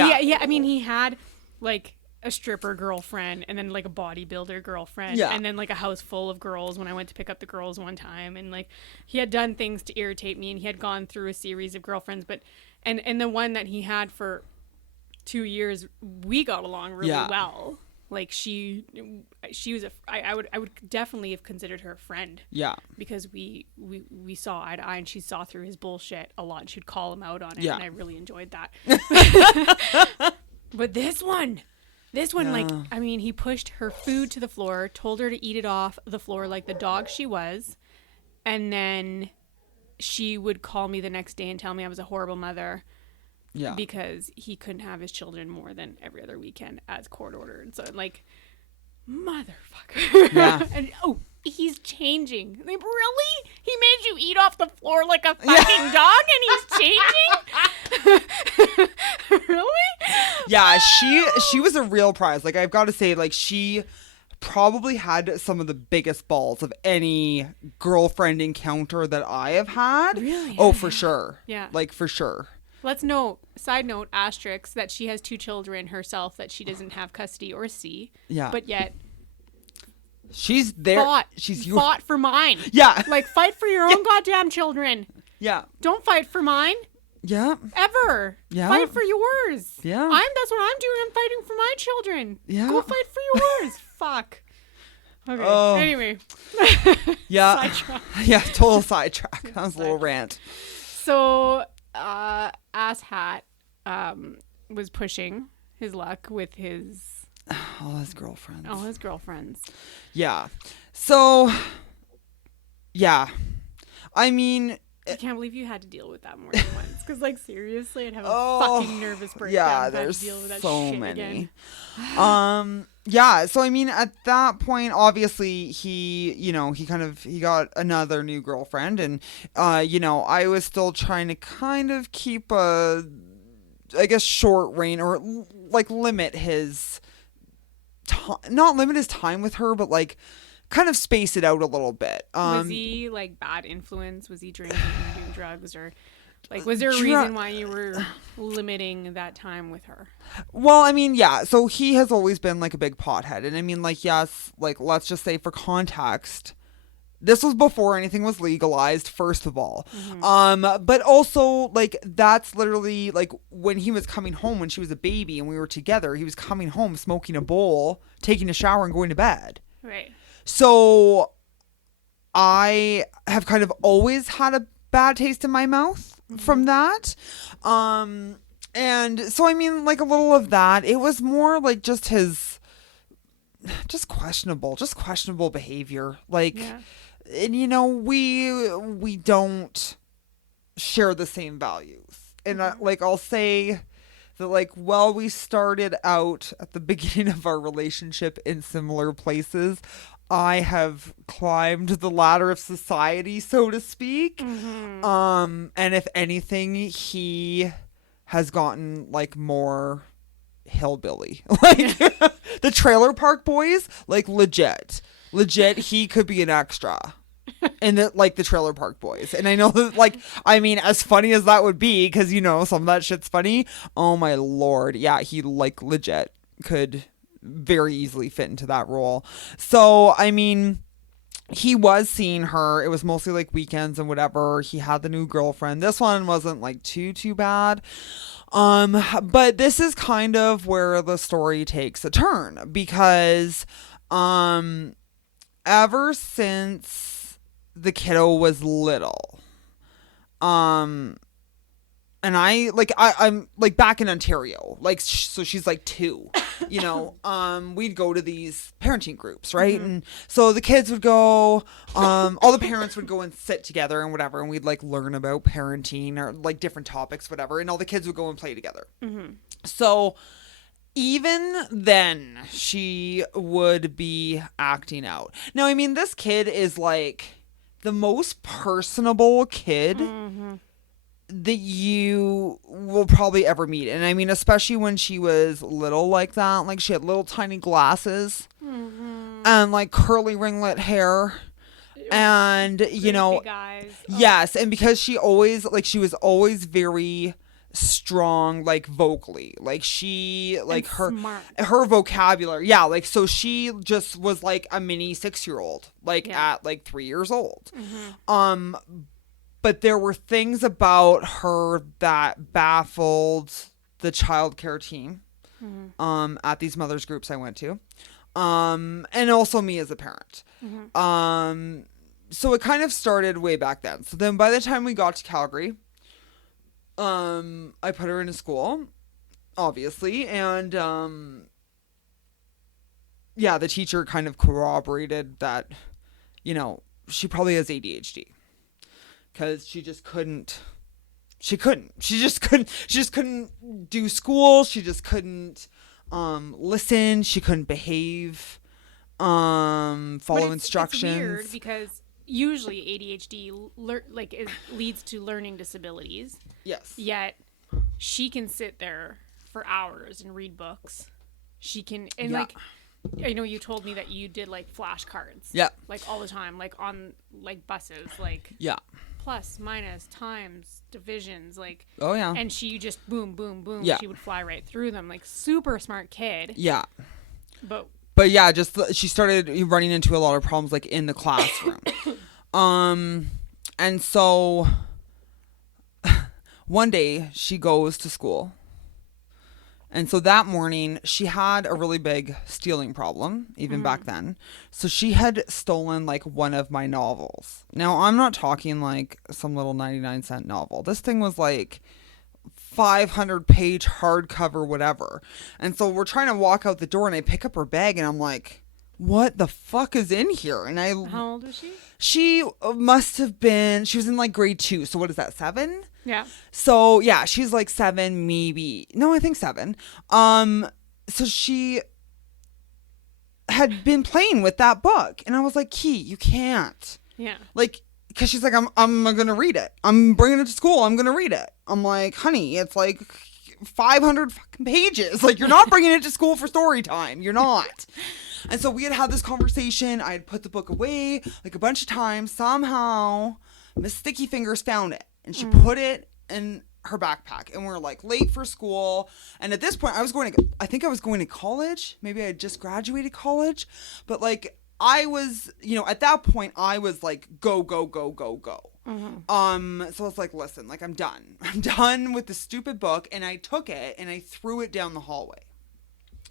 had like a stripper girlfriend and then like a bodybuilder girlfriend and then like a house full of girls when I went to pick up the girls one time, and like he had done things to irritate me, and he had gone through a series of girlfriends, but and the one that he had for 2 years, we got along really well. Like she was I would definitely have considered her a friend. Yeah. Because we saw eye to eye, and she saw through his bullshit a lot, and she'd call him out on it, and I really enjoyed that. But this one, like, I mean, he pushed her food to the floor, told her to eat it off the floor like the dog she was, and then she would call me the next day and tell me I was a horrible mother. Yeah. Because he couldn't have his children more than every other weekend as court ordered. So, like, motherfucker. Yeah. And, he's changing. Like, really? He made you eat off the floor like a fucking dog, and he's changing? Really? Yeah, she was a real prize. Like, I've got to say, like, she probably had some of the biggest balls of any girlfriend encounter that I have had. Really? Oh, for sure. Yeah. Like, for sure. Side note, asterisk, that she has 2 children herself that she doesn't have custody or see. Yeah. But yet... She's there. Fought for mine. Yeah. Like, fight for your own goddamn children. Yeah. Don't fight for mine. Yeah. Ever. Yeah. Fight for yours. Yeah. That's what I'm doing. I'm fighting for my children. Yeah. Go fight for yours. Fuck. Okay. Oh. Anyway. Yeah. Sidetrack. Yeah. Total sidetrack. That was a little rant. So, Ass Hat was pushing his luck with all his girlfriends. Yeah. So, yeah. I mean... I can't believe you had to deal with that more than once. Because, like, seriously, I'd have a fucking nervous breakdown. Yeah, there's to deal with that so shit many. Again. Yeah, so, I mean, at that point, obviously, he got another new girlfriend. And, I was still trying to kind of keep short rein, or, like, limit his... not limit his time with her, but like kind of space it out a little bit. Was he like bad influence? Was he drinking and doing drugs, or like was there a reason why you were limiting that time with her? Well, I mean, yeah. So he has always been like a big pothead, and I mean, like, yes, like let's just say for context, this was before anything was legalized, first of all. Mm-hmm. But also, like, that's literally, like, when he was coming home when she was a baby and we were together, he was coming home smoking a bowl, taking a shower, and going to bed. Right. So, I have kind of always had a bad taste in my mouth from that. And so, I mean, like, a little of that. It was more, like, just his... Just questionable behavior. Like... Yeah. And, we don't share the same values. And, I'll say that, like, while we started out at the beginning of our relationship in similar places, I have climbed the ladder of society, so to speak. Mm-hmm. And if anything, he has gotten, like, more hillbilly. Like, the Trailer Park Boys, like, legit, he could be an extra in the Trailer Park Boys. And I know that, like, I mean, as funny as that would be, because, some of that shit's funny. Oh my Lord. Yeah, he, like, legit could very easily fit into that role. So, I mean, he was seeing her. It was mostly, like, weekends and whatever. He had the new girlfriend. This one wasn't, like, too bad. But this is kind of where the story takes a turn, because, ever since the kiddo was little, and And I'm like back in Ontario, like, so she's like 2, you know, we'd go to these parenting groups, right? And so the kids would go, all the parents would go and sit together and whatever, and we'd like learn about parenting or like different topics, whatever, and all the kids would go and play together. So even then she would be acting out. Now, I mean, this kid is like the most personable kid that you will probably ever meet. And I mean, especially when she was little like that, like she had little tiny glasses and like curly ringlet hair and, you know, big eyes. Yes. And because she was always very strong, like vocally, like she, like her vocabulary. Yeah. Like, so she just was like a mini 6-year-old, like at like 3 years old. But there were things about her that baffled the childcare team at these mothers groups I went to, and also me as a parent. So it kind of started way back then. So then by the time we got to Calgary, I put her into school, obviously, and the teacher kind of corroborated that, you know, she probably has ADHD. Because she just couldn't do school. She just couldn't listen. She couldn't behave, follow instructions. It's weird because usually ADHD leads to learning disabilities. Yes. Yet she can sit there for hours and read books. She can, and like, I know you told me that you did like flashcards. Yeah. Like all the time, like on like buses, like. Yeah. Plus, minus, times, divisions, like. Oh yeah. And she just boom, boom, boom. Yeah. She would fly right through them, like super smart kid. Yeah. But yeah, just she started running into a lot of problems like in the classroom. And so one day she goes to school. And so that morning, she had a really big stealing problem, even back then. So she had stolen, like, one of my novels. Now, I'm not talking, like, some little 99-cent novel. This thing was, like, 500-page hardcover, whatever. And so we're trying to walk out the door, and I pick up her bag, and I'm like, what the fuck is in here? And how old was she? She was in, like, grade 2. So what is that, 7? Yeah. So yeah, she's like 7, maybe. No, I think 7. So she had been playing with that book, and I was like, Key, you can't. Yeah. Like, because she's like, I'm gonna read it. I'm bringing it to school. I'm gonna read it. I'm like, honey, it's like 500 fucking pages. Like, you're not bringing it to school for story time. You're not. And so we had this conversation. I had put the book away like a bunch of times. Somehow, Miss Sticky Fingers found it. And she put it in her backpack, and we're like late for school. And at this point, I think I was going to college. Maybe I had just graduated college, but like I was, you know, at that point I was like, go, go, go, go, go. So I was like, listen, like I'm done with the stupid book. And I took it and I threw it down the hallway,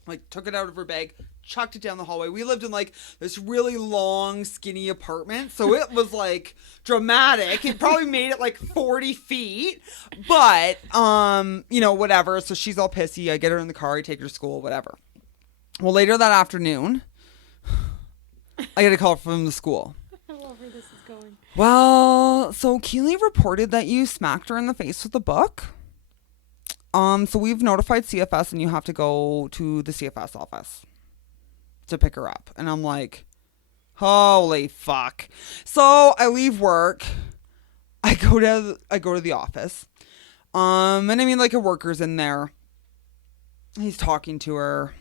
like took it out of her bag, chucked it down the hallway. We lived in like this really long, skinny apartment. So it was like dramatic. It probably made it like 40 feet, but, you know, whatever. So she's all pissy. I get her in the car. I take her to school, whatever. Well, later that afternoon, I get a call from the school. I love where this is going. Well, so Keely reported that you smacked her in the face with the book. So we've notified CFS and you have to go to the CFS office to pick her up. And I'm like, holy fuck. So I leave work. I go to the office. And I mean, like, a worker's in there. He's talking to her,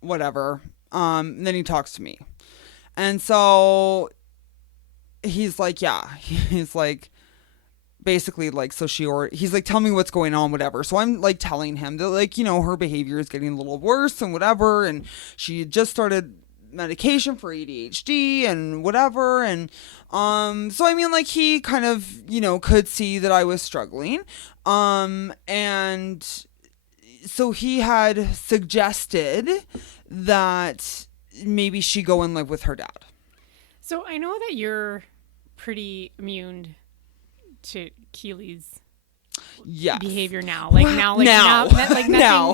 whatever. And then he talks to me. And so he's like, he's like, basically, like, so he's like, tell me what's going on, whatever. So I'm like telling him that, like, you know, her behavior is getting a little worse and whatever. And she had just started medication for ADHD and whatever. And so I mean, like, he kind of, you know, could see that I was struggling. And so he had suggested that maybe she go and live with her dad. So I know that you're pretty immune to Keely's Yes. behavior now. Like now, like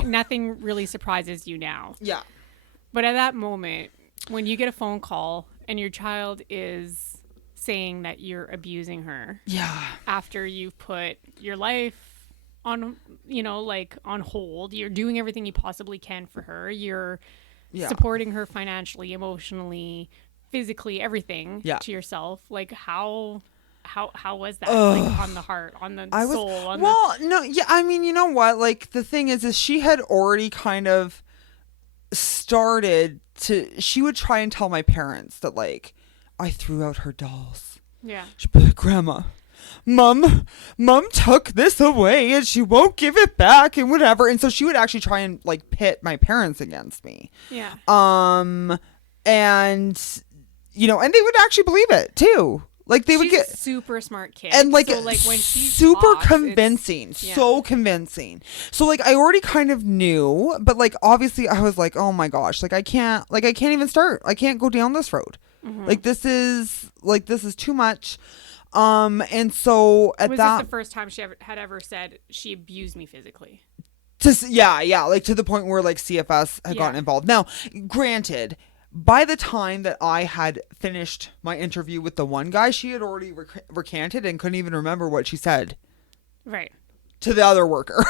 nothing really surprises you now. Yeah. But at that moment, when you get a phone call and your child is saying that you're abusing her, Yeah. after you've put your life on, like on hold, you're doing everything you possibly can for her. You're supporting her financially, emotionally, physically, everything to yourself. Like how was that? Like on the heart, on the soul? No, yeah. I mean, you know what? Like the thing is she had already kind of started to. She would try and tell my parents that like I threw out her dolls. Yeah. She'd be like, Grandma, Mom took this away and she won't give it back and whatever. And so she would actually try and like pit my parents against me. Yeah. And and they would actually believe it too. Like they would get a super smart kid, and like, so, like when she super talks, convincing, so convincing. So like I already kind of knew, but like obviously I was like, oh my gosh, like I can't even start. I can't go down this road. Mm-hmm. Like this is too much. And so was this the first time she had ever said she abused me physically? Like to the point where like CFS had gotten involved. Now, granted, by the time that I had finished my interview with the one guy, she had already recanted and couldn't even remember what she said. Right. To the other worker.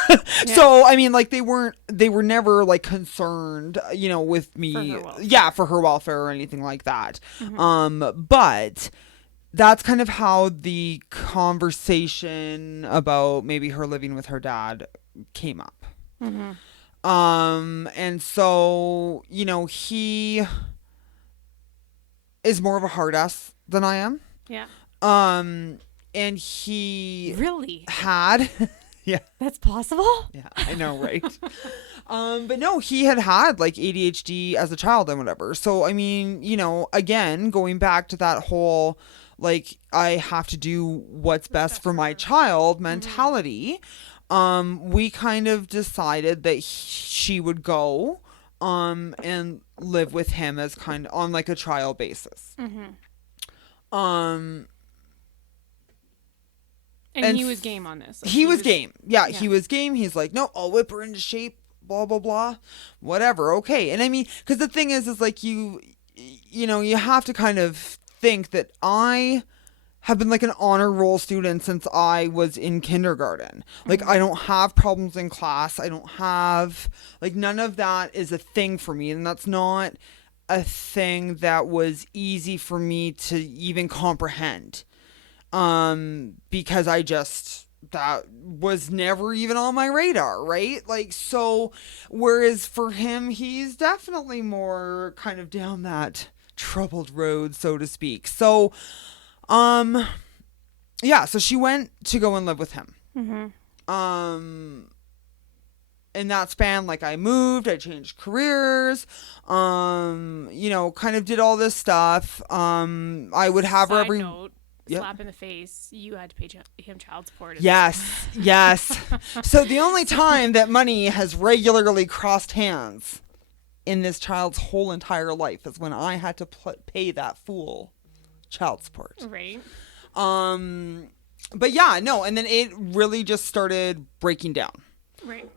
So, I mean, like they were never like concerned, with me. For her welfare or anything like that. Mm-hmm. But that's kind of how the conversation about maybe her living with her dad came up. Mm-hmm. And so, he is more of a hard ass than I am. Yeah. And he really had, yeah, that's possible. Yeah, I know, right? But no, he had like ADHD as a child and whatever. So, I mean, again, going back to that whole, like, I have to do what's best for my child mentality. Mm-hmm. We kind of decided that she would go, and live with him as kind of on like a trial basis. Mm-hmm. And he was game on this. Like he was game. Yeah, he was game. He's like, no, I'll whip her into shape, blah, blah, blah, whatever. Okay. And I mean, because the thing is like you have to kind of think that I have been like an honor roll student since I was in kindergarten. Like, I don't have problems in class. I don't have, like, none of that is a thing for me. And that's not a thing that was easy for me to even comprehend. Because that was never even on my radar, right? Like, so, whereas for him, he's definitely more kind of down that troubled road, so to speak. So, so she went to go and live with him. Mm-hmm. In that span, like, I moved, I changed careers, kind of did all this stuff. I would have her every... Slap in the face, you had to pay him child support. Yes. So the only time that money has regularly crossed hands in this child's whole entire life is when I had to pay that fool child support. Right. But yeah, no, and then it really just started breaking down. Right.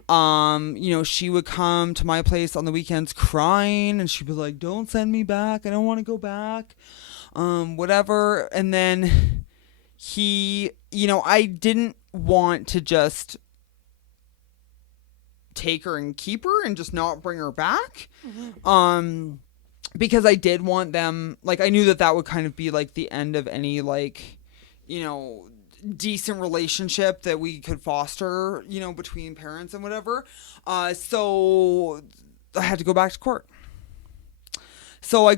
She would come to my place on the weekends crying, and she'd be like, don't send me back. I don't want to go back. Whatever. And then he, I didn't want to just take her and keep her and just not bring her back. Mm-hmm. Because I did want them, like, I knew that would kind of be like the end of any, like, decent relationship that we could foster, between parents and whatever. So I had to go back to court. So I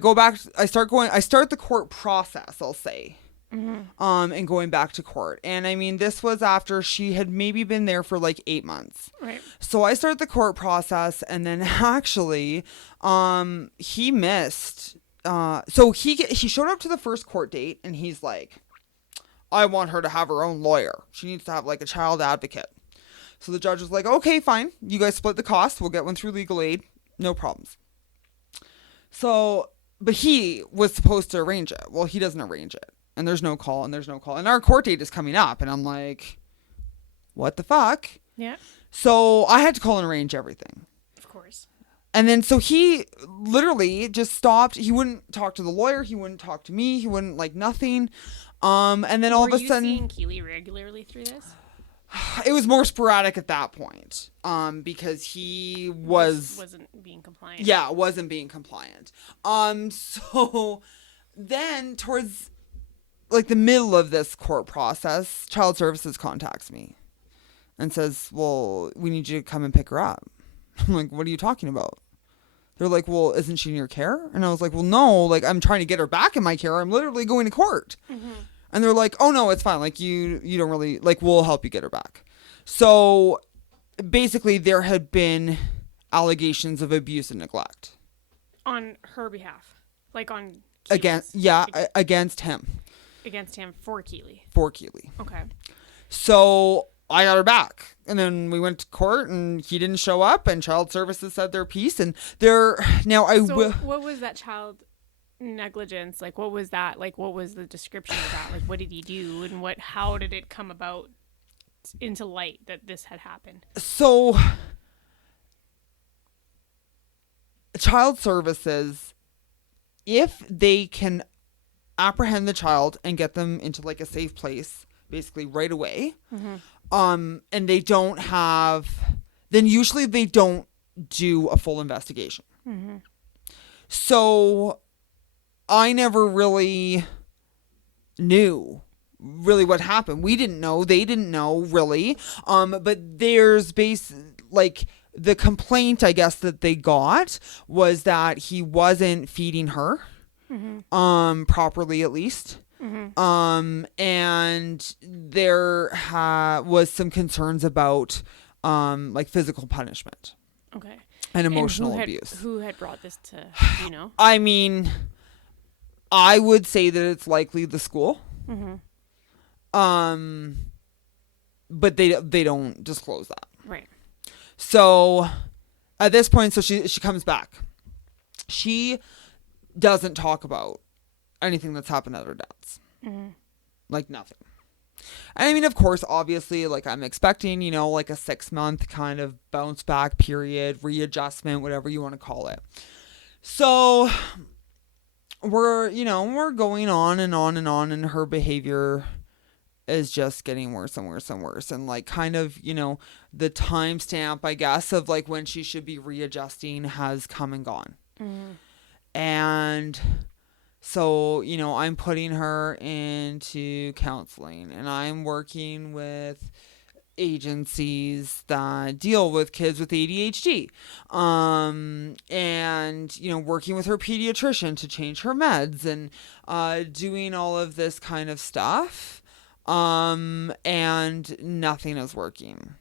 start the court process, I'll say. Mm-hmm. And going back to court. And I mean, this was after she had maybe been there for like 8 months. Right. So I start the court process, and then actually, he missed, so he showed up to the first court date, and he's like, I want her to have her own lawyer. She needs to have like a child advocate. So the judge was like, okay, fine. You guys split the cost. We'll get one through legal aid. No problems. So, but he was supposed to arrange it. Well, he doesn't arrange it. And there's no call, and there's no call. And our court date is coming up. And I'm like, what the fuck? Yeah. So I had to call and arrange everything. Of course. And then so he literally just stopped. He wouldn't talk to the lawyer. He wouldn't talk to me. He wouldn't like nothing. And then all of a sudden, were you seeing Keely regularly through this? It was more sporadic at that point. Because he wasn't being compliant. Yeah, wasn't being compliant. So then towards like the middle of this court process, Child Services contacts me and says, "Well, we need you to come and pick her up." I'm like, "What are you talking about?" They're like, "Well, isn't she in your care?" And I was like, "Well, no, like I'm trying to get her back in my care. I'm literally going to court." Mm-hmm. And they're like, "Oh no, it's fine. Like you don't really like, we'll help you get her back." So basically there had been allegations of abuse and neglect on her behalf, like on against him. Against him for Keely. Okay. So I got her back. And then we went to court and he didn't show up and Child Services said their piece. And what was that child negligence? Like, what was that? Like, what was the description of that? Like, what did he do? And how did it come about into light that this had happened? So Child Services, if they can apprehend the child and get them into like a safe place basically right away, and they don't have, then usually they don't do a full investigation. So I never really knew really what happened. We didn't know, they didn't know really, but there's like the complaint I guess that they got was that he wasn't feeding her properly, at least. And there was some concerns about like physical punishment. Okay. And emotional abuse. Who had brought this to, I mean, I would say that it's likely the school. But they don't disclose that. Right. So at this point, so she comes back. She doesn't talk about anything that's happened at her dad's. Like nothing. And I mean, of course, obviously, like I'm expecting, like a 6-month kind of bounce back period, readjustment, whatever you want to call it. So we're going on and on and on, and her behavior is just getting worse and worse and worse. And like kind of, the timestamp, I guess, of like when she should be readjusting has come and gone. And so, I'm putting her into counseling and I'm working with agencies that deal with kids with ADHD. And, working with her pediatrician to change her meds and doing all of this kind of stuff. And nothing is working.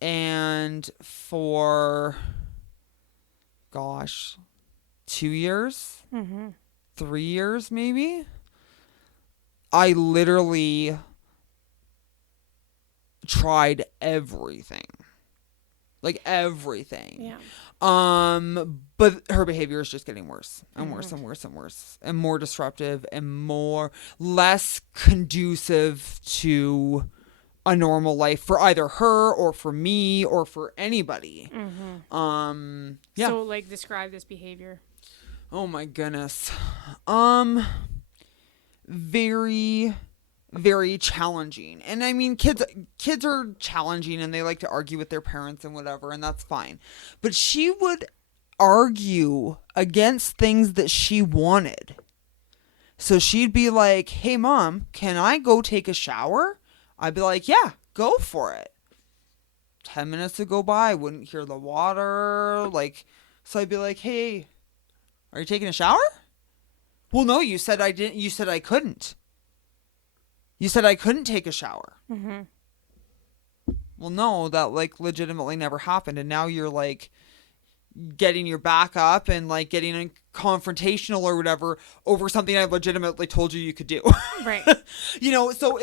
And for, 2 years, 3 years, maybe, I literally tried everything. Like everything. Yeah. But her behavior is just getting worse and worse and worse and worse and more disruptive and less conducive to a normal life for either her or for me or for anybody. Yeah. So like describe this behavior. Oh my goodness. Very, very challenging. And I mean, kids are challenging and they like to argue with their parents and whatever, and that's fine. But she would argue against things that she wanted. So she'd be like, "Hey mom, can I go take a shower?" I'd be like, "Yeah, go for it." 10 minutes would go by, I wouldn't hear the water. So I'd be like, "Hey, are you taking a shower?" "Well, no, you said I didn't. You said I couldn't. You said I couldn't take a shower." Well, no, that legitimately never happened. And now you're getting your back up and getting confrontational or whatever over something I legitimately told you could do. Right. So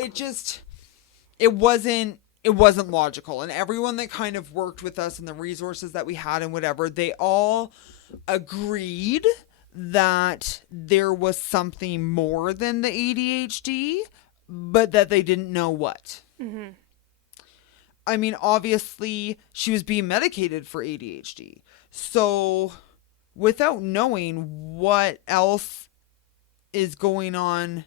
it wasn't logical. And everyone that kind of worked with us and the resources that we had and whatever, they all agreed that there was something more than the ADHD, but that they didn't know what. I mean, obviously she was being medicated for ADHD. So without knowing what else is going on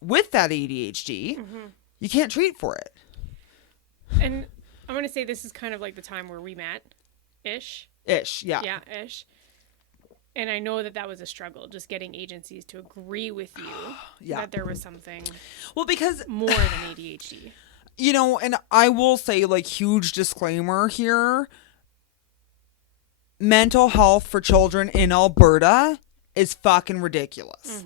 with that ADHD, you can't treat for it. And I'm going to say this is kind of like the time where we met, ish. Ish, yeah. Yeah, ish. And I know that was a struggle, just getting agencies to agree with you that there was something because more than ADHD. You know, and I will say, like, huge disclaimer here. Mental health for children in Alberta is fucking ridiculous.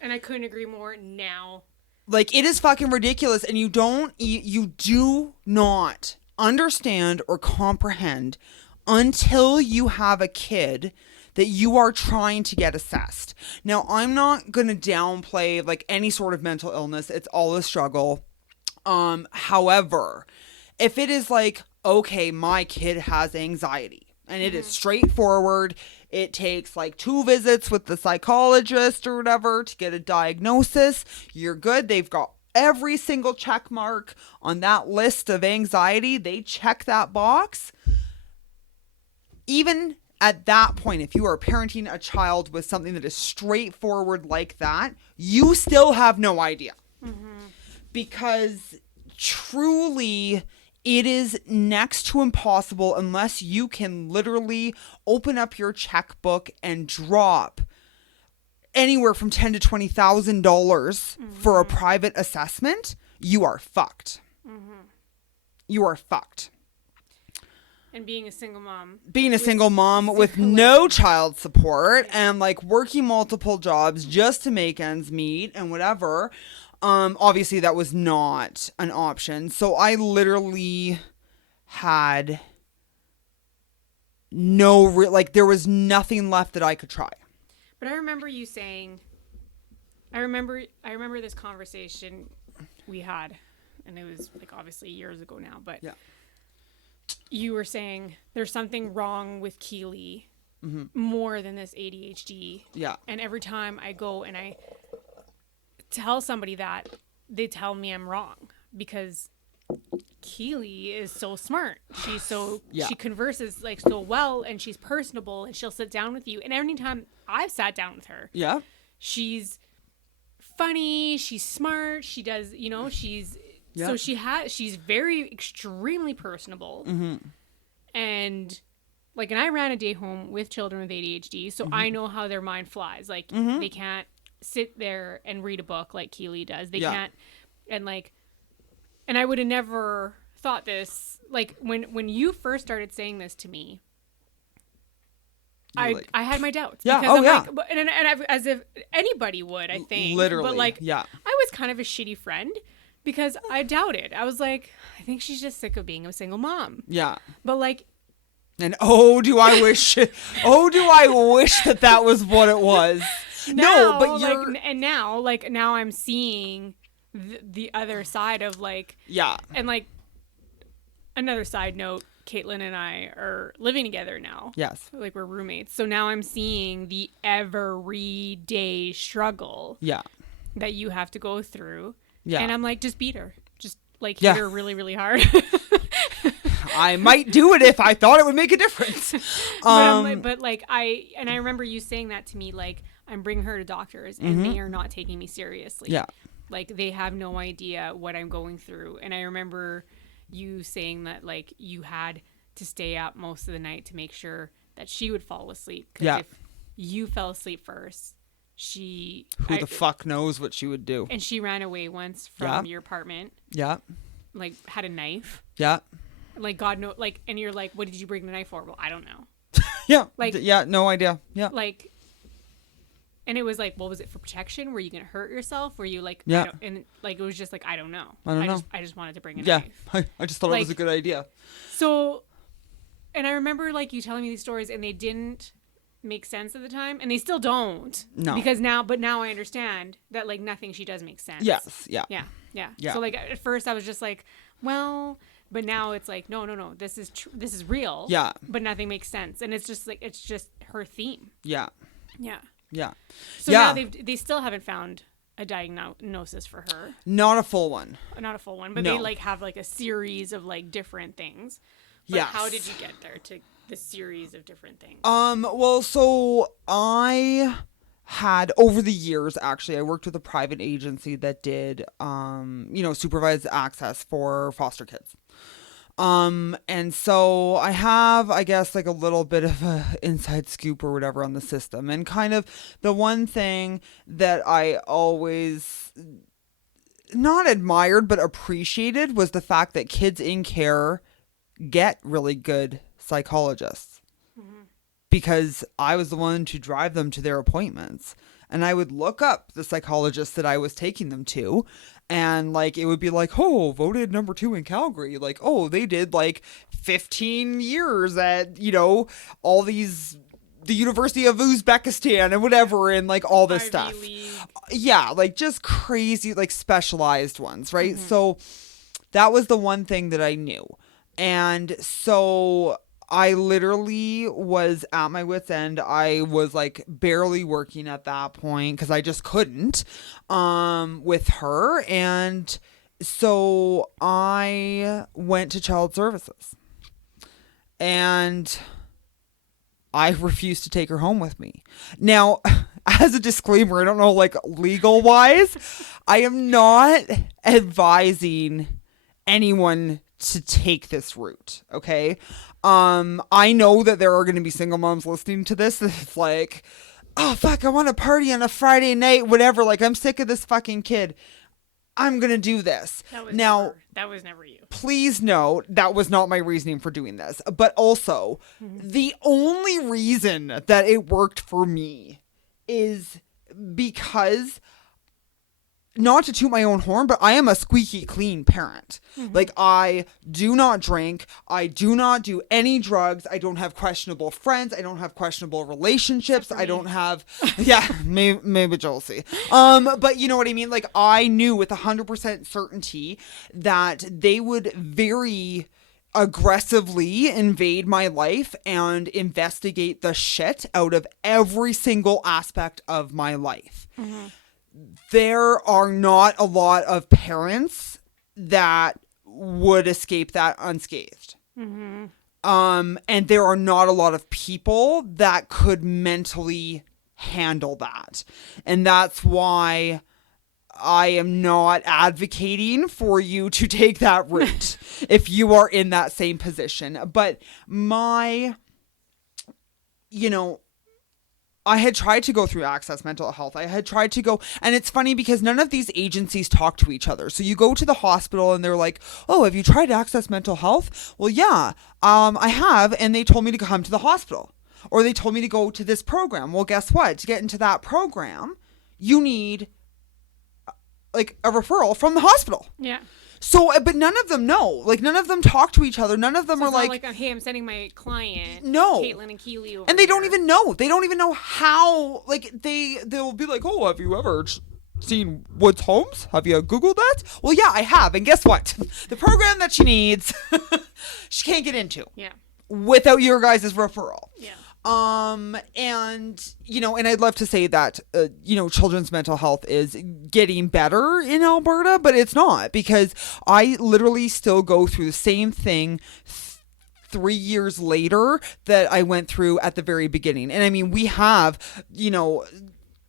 And I couldn't agree more now. Like, it is fucking ridiculous. And you do not understand or comprehend until you have a kid that you are trying to get assessed. Now, I'm not going to downplay, like, any sort of mental illness. It's all a struggle. However, if it is like, okay, my kid has anxiety and it is straightforward, it takes like 2 visits with the psychologist or whatever to get a diagnosis, you're good. They've got every single check mark on that list of anxiety. They check that box. Even at that point, if you are parenting a child with something that is straightforward like that, you still have no idea. Because truly, it is next to impossible unless you can literally open up your checkbook and drop anywhere from $10,000 to $20,000 for a private assessment. You are fucked. You are fucked. And being a single mom. Being a single mom with no child support and like working multiple jobs just to make ends meet and whatever. Obviously that was not an option. So I literally had there was nothing left that I could try. But I remember you saying, I remember this conversation we had, and it was like obviously years ago now, but you were saying there's something wrong with Keely more than this ADHD. Yeah. And every time I go and I tell somebody that, they tell me I'm wrong because Keely is so smart. She's so, she converses like so well and she's personable and she'll sit down with you. And every time I've sat down with her, she's funny, she's smart, she does, you know, she's, so she's very extremely personable. And like, and I ran a day home with children with ADHD, so I know how their mind flies. Like they can't sit there and read a book like Keely does. They can't, and like, and I would have never thought this, like when you first started saying this to me, I had my doubts. Yeah. Because Oh, like, and as if anybody would, I think. Literally. But like, yeah. I was kind of a shitty friend because I doubted. I was like, I think she's just sick of being a single mom. Yeah. But like, and do I wish that was what it was. Now, no, but you're... now I'm seeing the other side of like, and like another side note, Kaitlyn and I are living together now. Yes. Like we're roommates. So now I'm seeing the everyday struggle that you have to go through. Yeah. And I'm like, just beat her. Just like hit her really, really hard. I might do it if I thought it would make a difference. But I remember you saying that to me, like, I'm bringing her to doctors and they are not taking me seriously. Yeah. Like they have no idea what I'm going through. And I remember you saying that like you had to stay up most of the night to make sure that she would fall asleep. Because if you fell asleep first, who the fuck knows what she would do. And she ran away once from your apartment. Yeah. Like had a knife. Yeah. Like God knows, like, and you're like, what did you bring the knife for? Well, I don't know. Like, no idea. Yeah. Like, and it was like, well, was it for protection? Were you going to hurt yourself? Were you like, and like, it was just like, I don't know. I just wanted to bring a knife. I just thought it was a good idea. So, and I remember like you telling me these stories and they didn't make sense at the time and they still don't. No. Because now I understand that like nothing she does makes sense. Yes. Yeah. Yeah. Yeah. Yeah. So like at first I was just like, well, but now it's like, no, this is real. Yeah. But nothing makes sense. And it's just like, it's just her theme. Yeah. Yeah. Yeah. So now they still haven't found a diagnosis for her. Not a full one. Not a full one, but No. they like have like a series of like different things. But Yes. how did you get there to the series of different things? Well, so I had over the years, actually, I worked with a private agency that did, supervised access for foster kids. And so I have, I guess, like a little bit of a inside scoop or whatever on the system. And kind of the one thing that I always not admired, but appreciated was the fact that kids in care get really good psychologists. Because I was the one to drive them to their appointments. And I would look up the psychologist that I was taking them to. And like, it would be like, oh, voted number 2 in Calgary. Like, oh, they did like 15 years at, all these, the University of Uzbekistan and whatever. And like all this stuff. Yeah. Like just crazy, like specialized ones. Right. So that was the one thing that I knew. And so I literally was at my wit's end. I was like barely working at that point because I just couldn't with her. And so I went to child services and I refused to take her home with me. Now, as a disclaimer, I don't know, like legal wise, I am not advising anyone to take this route. Okay. I know that there are going to be single moms listening to this. It's like, oh fuck, I want to party on a Friday night, whatever. Like, I'm sick of this fucking kid. I'm going to do this. That was never you. Please note that was not my reasoning for doing this. But also, the only reason that it worked for me is because, not to toot my own horn, but I am a squeaky clean parent. Like, I do not drink. I do not do any drugs. I don't have questionable friends. I don't have questionable relationships. I don't have, maybe Josie. But you know what I mean? Like, I knew with 100% certainty that they would very aggressively invade my life and investigate the shit out of every single aspect of my life. There are not a lot of parents that would escape that unscathed. And there are not a lot of people that could mentally handle that. And that's why I am not advocating for you to take that route if you are in that same position. But I had tried to go through Access Mental Health. I had tried to go, and it's funny because none of these agencies talk to each other. So you go to the hospital and they're like, oh, have you tried Access Mental Health? Well, yeah, I have. And they told me to come to the hospital, or they told me to go to this program. Well, guess what? To get into that program, you need like a referral from the hospital. Yeah. So, but none of them know. Like, none of them talk to each other. None of them so are like, hey, I'm sending my client, no, Kaitlyn and Keely over and they here. don't even know. They don't even know how. Like, they'll be like, oh, have you ever seen Woods Homes? Have you Googled that? Well, yeah, I have. And guess what? The program that she needs, she can't get into. Yeah. Without your guys' referral. Yeah. And I'd love to say that, children's mental health is getting better in Alberta, but it's not, because I literally still go through the same thing 3 years later that I went through at the very beginning. And I mean, we have,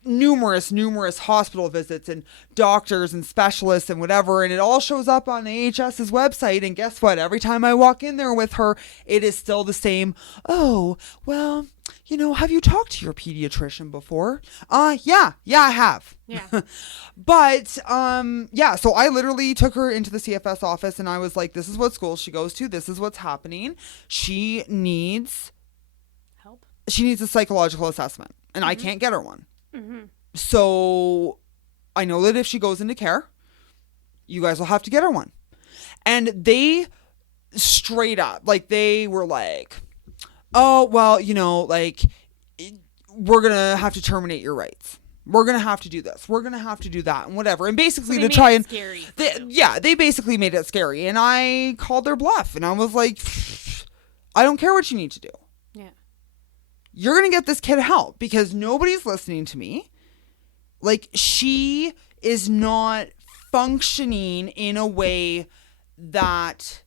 numerous hospital visits and doctors and specialists and whatever, and it all shows up on AHS's website. And guess what? Every time I walk in there with her, it is still the same. Oh, well, have you talked to your pediatrician before? Yeah, I have. Yeah. But, so I literally took her into the CFS office and I was like, this is what school she goes to. This is what's happening. She needs help. She needs a psychological assessment, and I can't get her one. So I know that if she goes into care, you guys will have to get her one. And they straight up, like, they were like, oh, well, we're going to have to terminate your rights. We're going to have to do this. We're going to have to do that and whatever. And basically to try and scary. They basically made it scary. And I called their bluff and I was like, I don't care what you need to do. Yeah. You're going to get this kid help because nobody's listening to me. Like, she is not functioning in a way that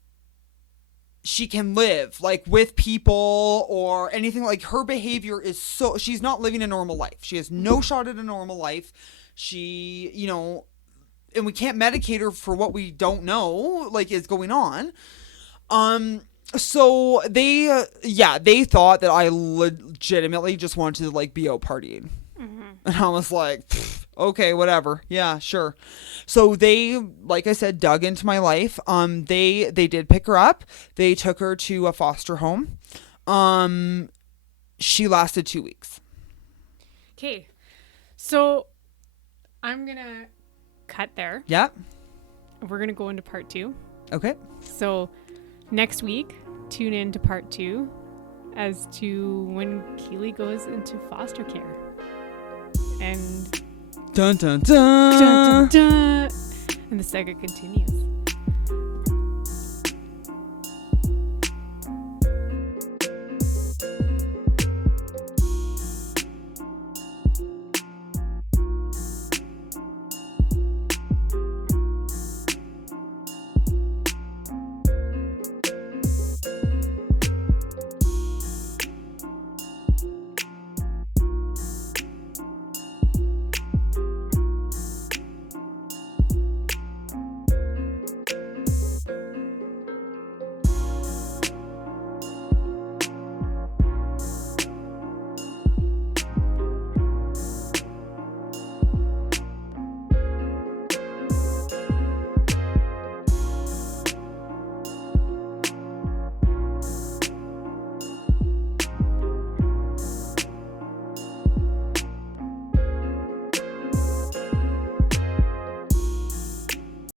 she can live like with people or anything. Like her behavior is so, she's not living a normal life. She has no shot at a normal life. She, you know, and we can't medicate her for what we don't know like is going on. So they thought that I legitimately just wanted to like be out partying. And I was like, okay, whatever. Yeah, sure. So they, like I said, dug into my life. They did pick her up. They took her to a foster home. She lasted 2 weeks. Okay. So I'm going to cut there. Yeah. We're going to go into part 2. Okay. So next week, tune in to part 2 as to when Keely goes into foster care. And dun dun dun, dun, dun, dun, and the saga continues.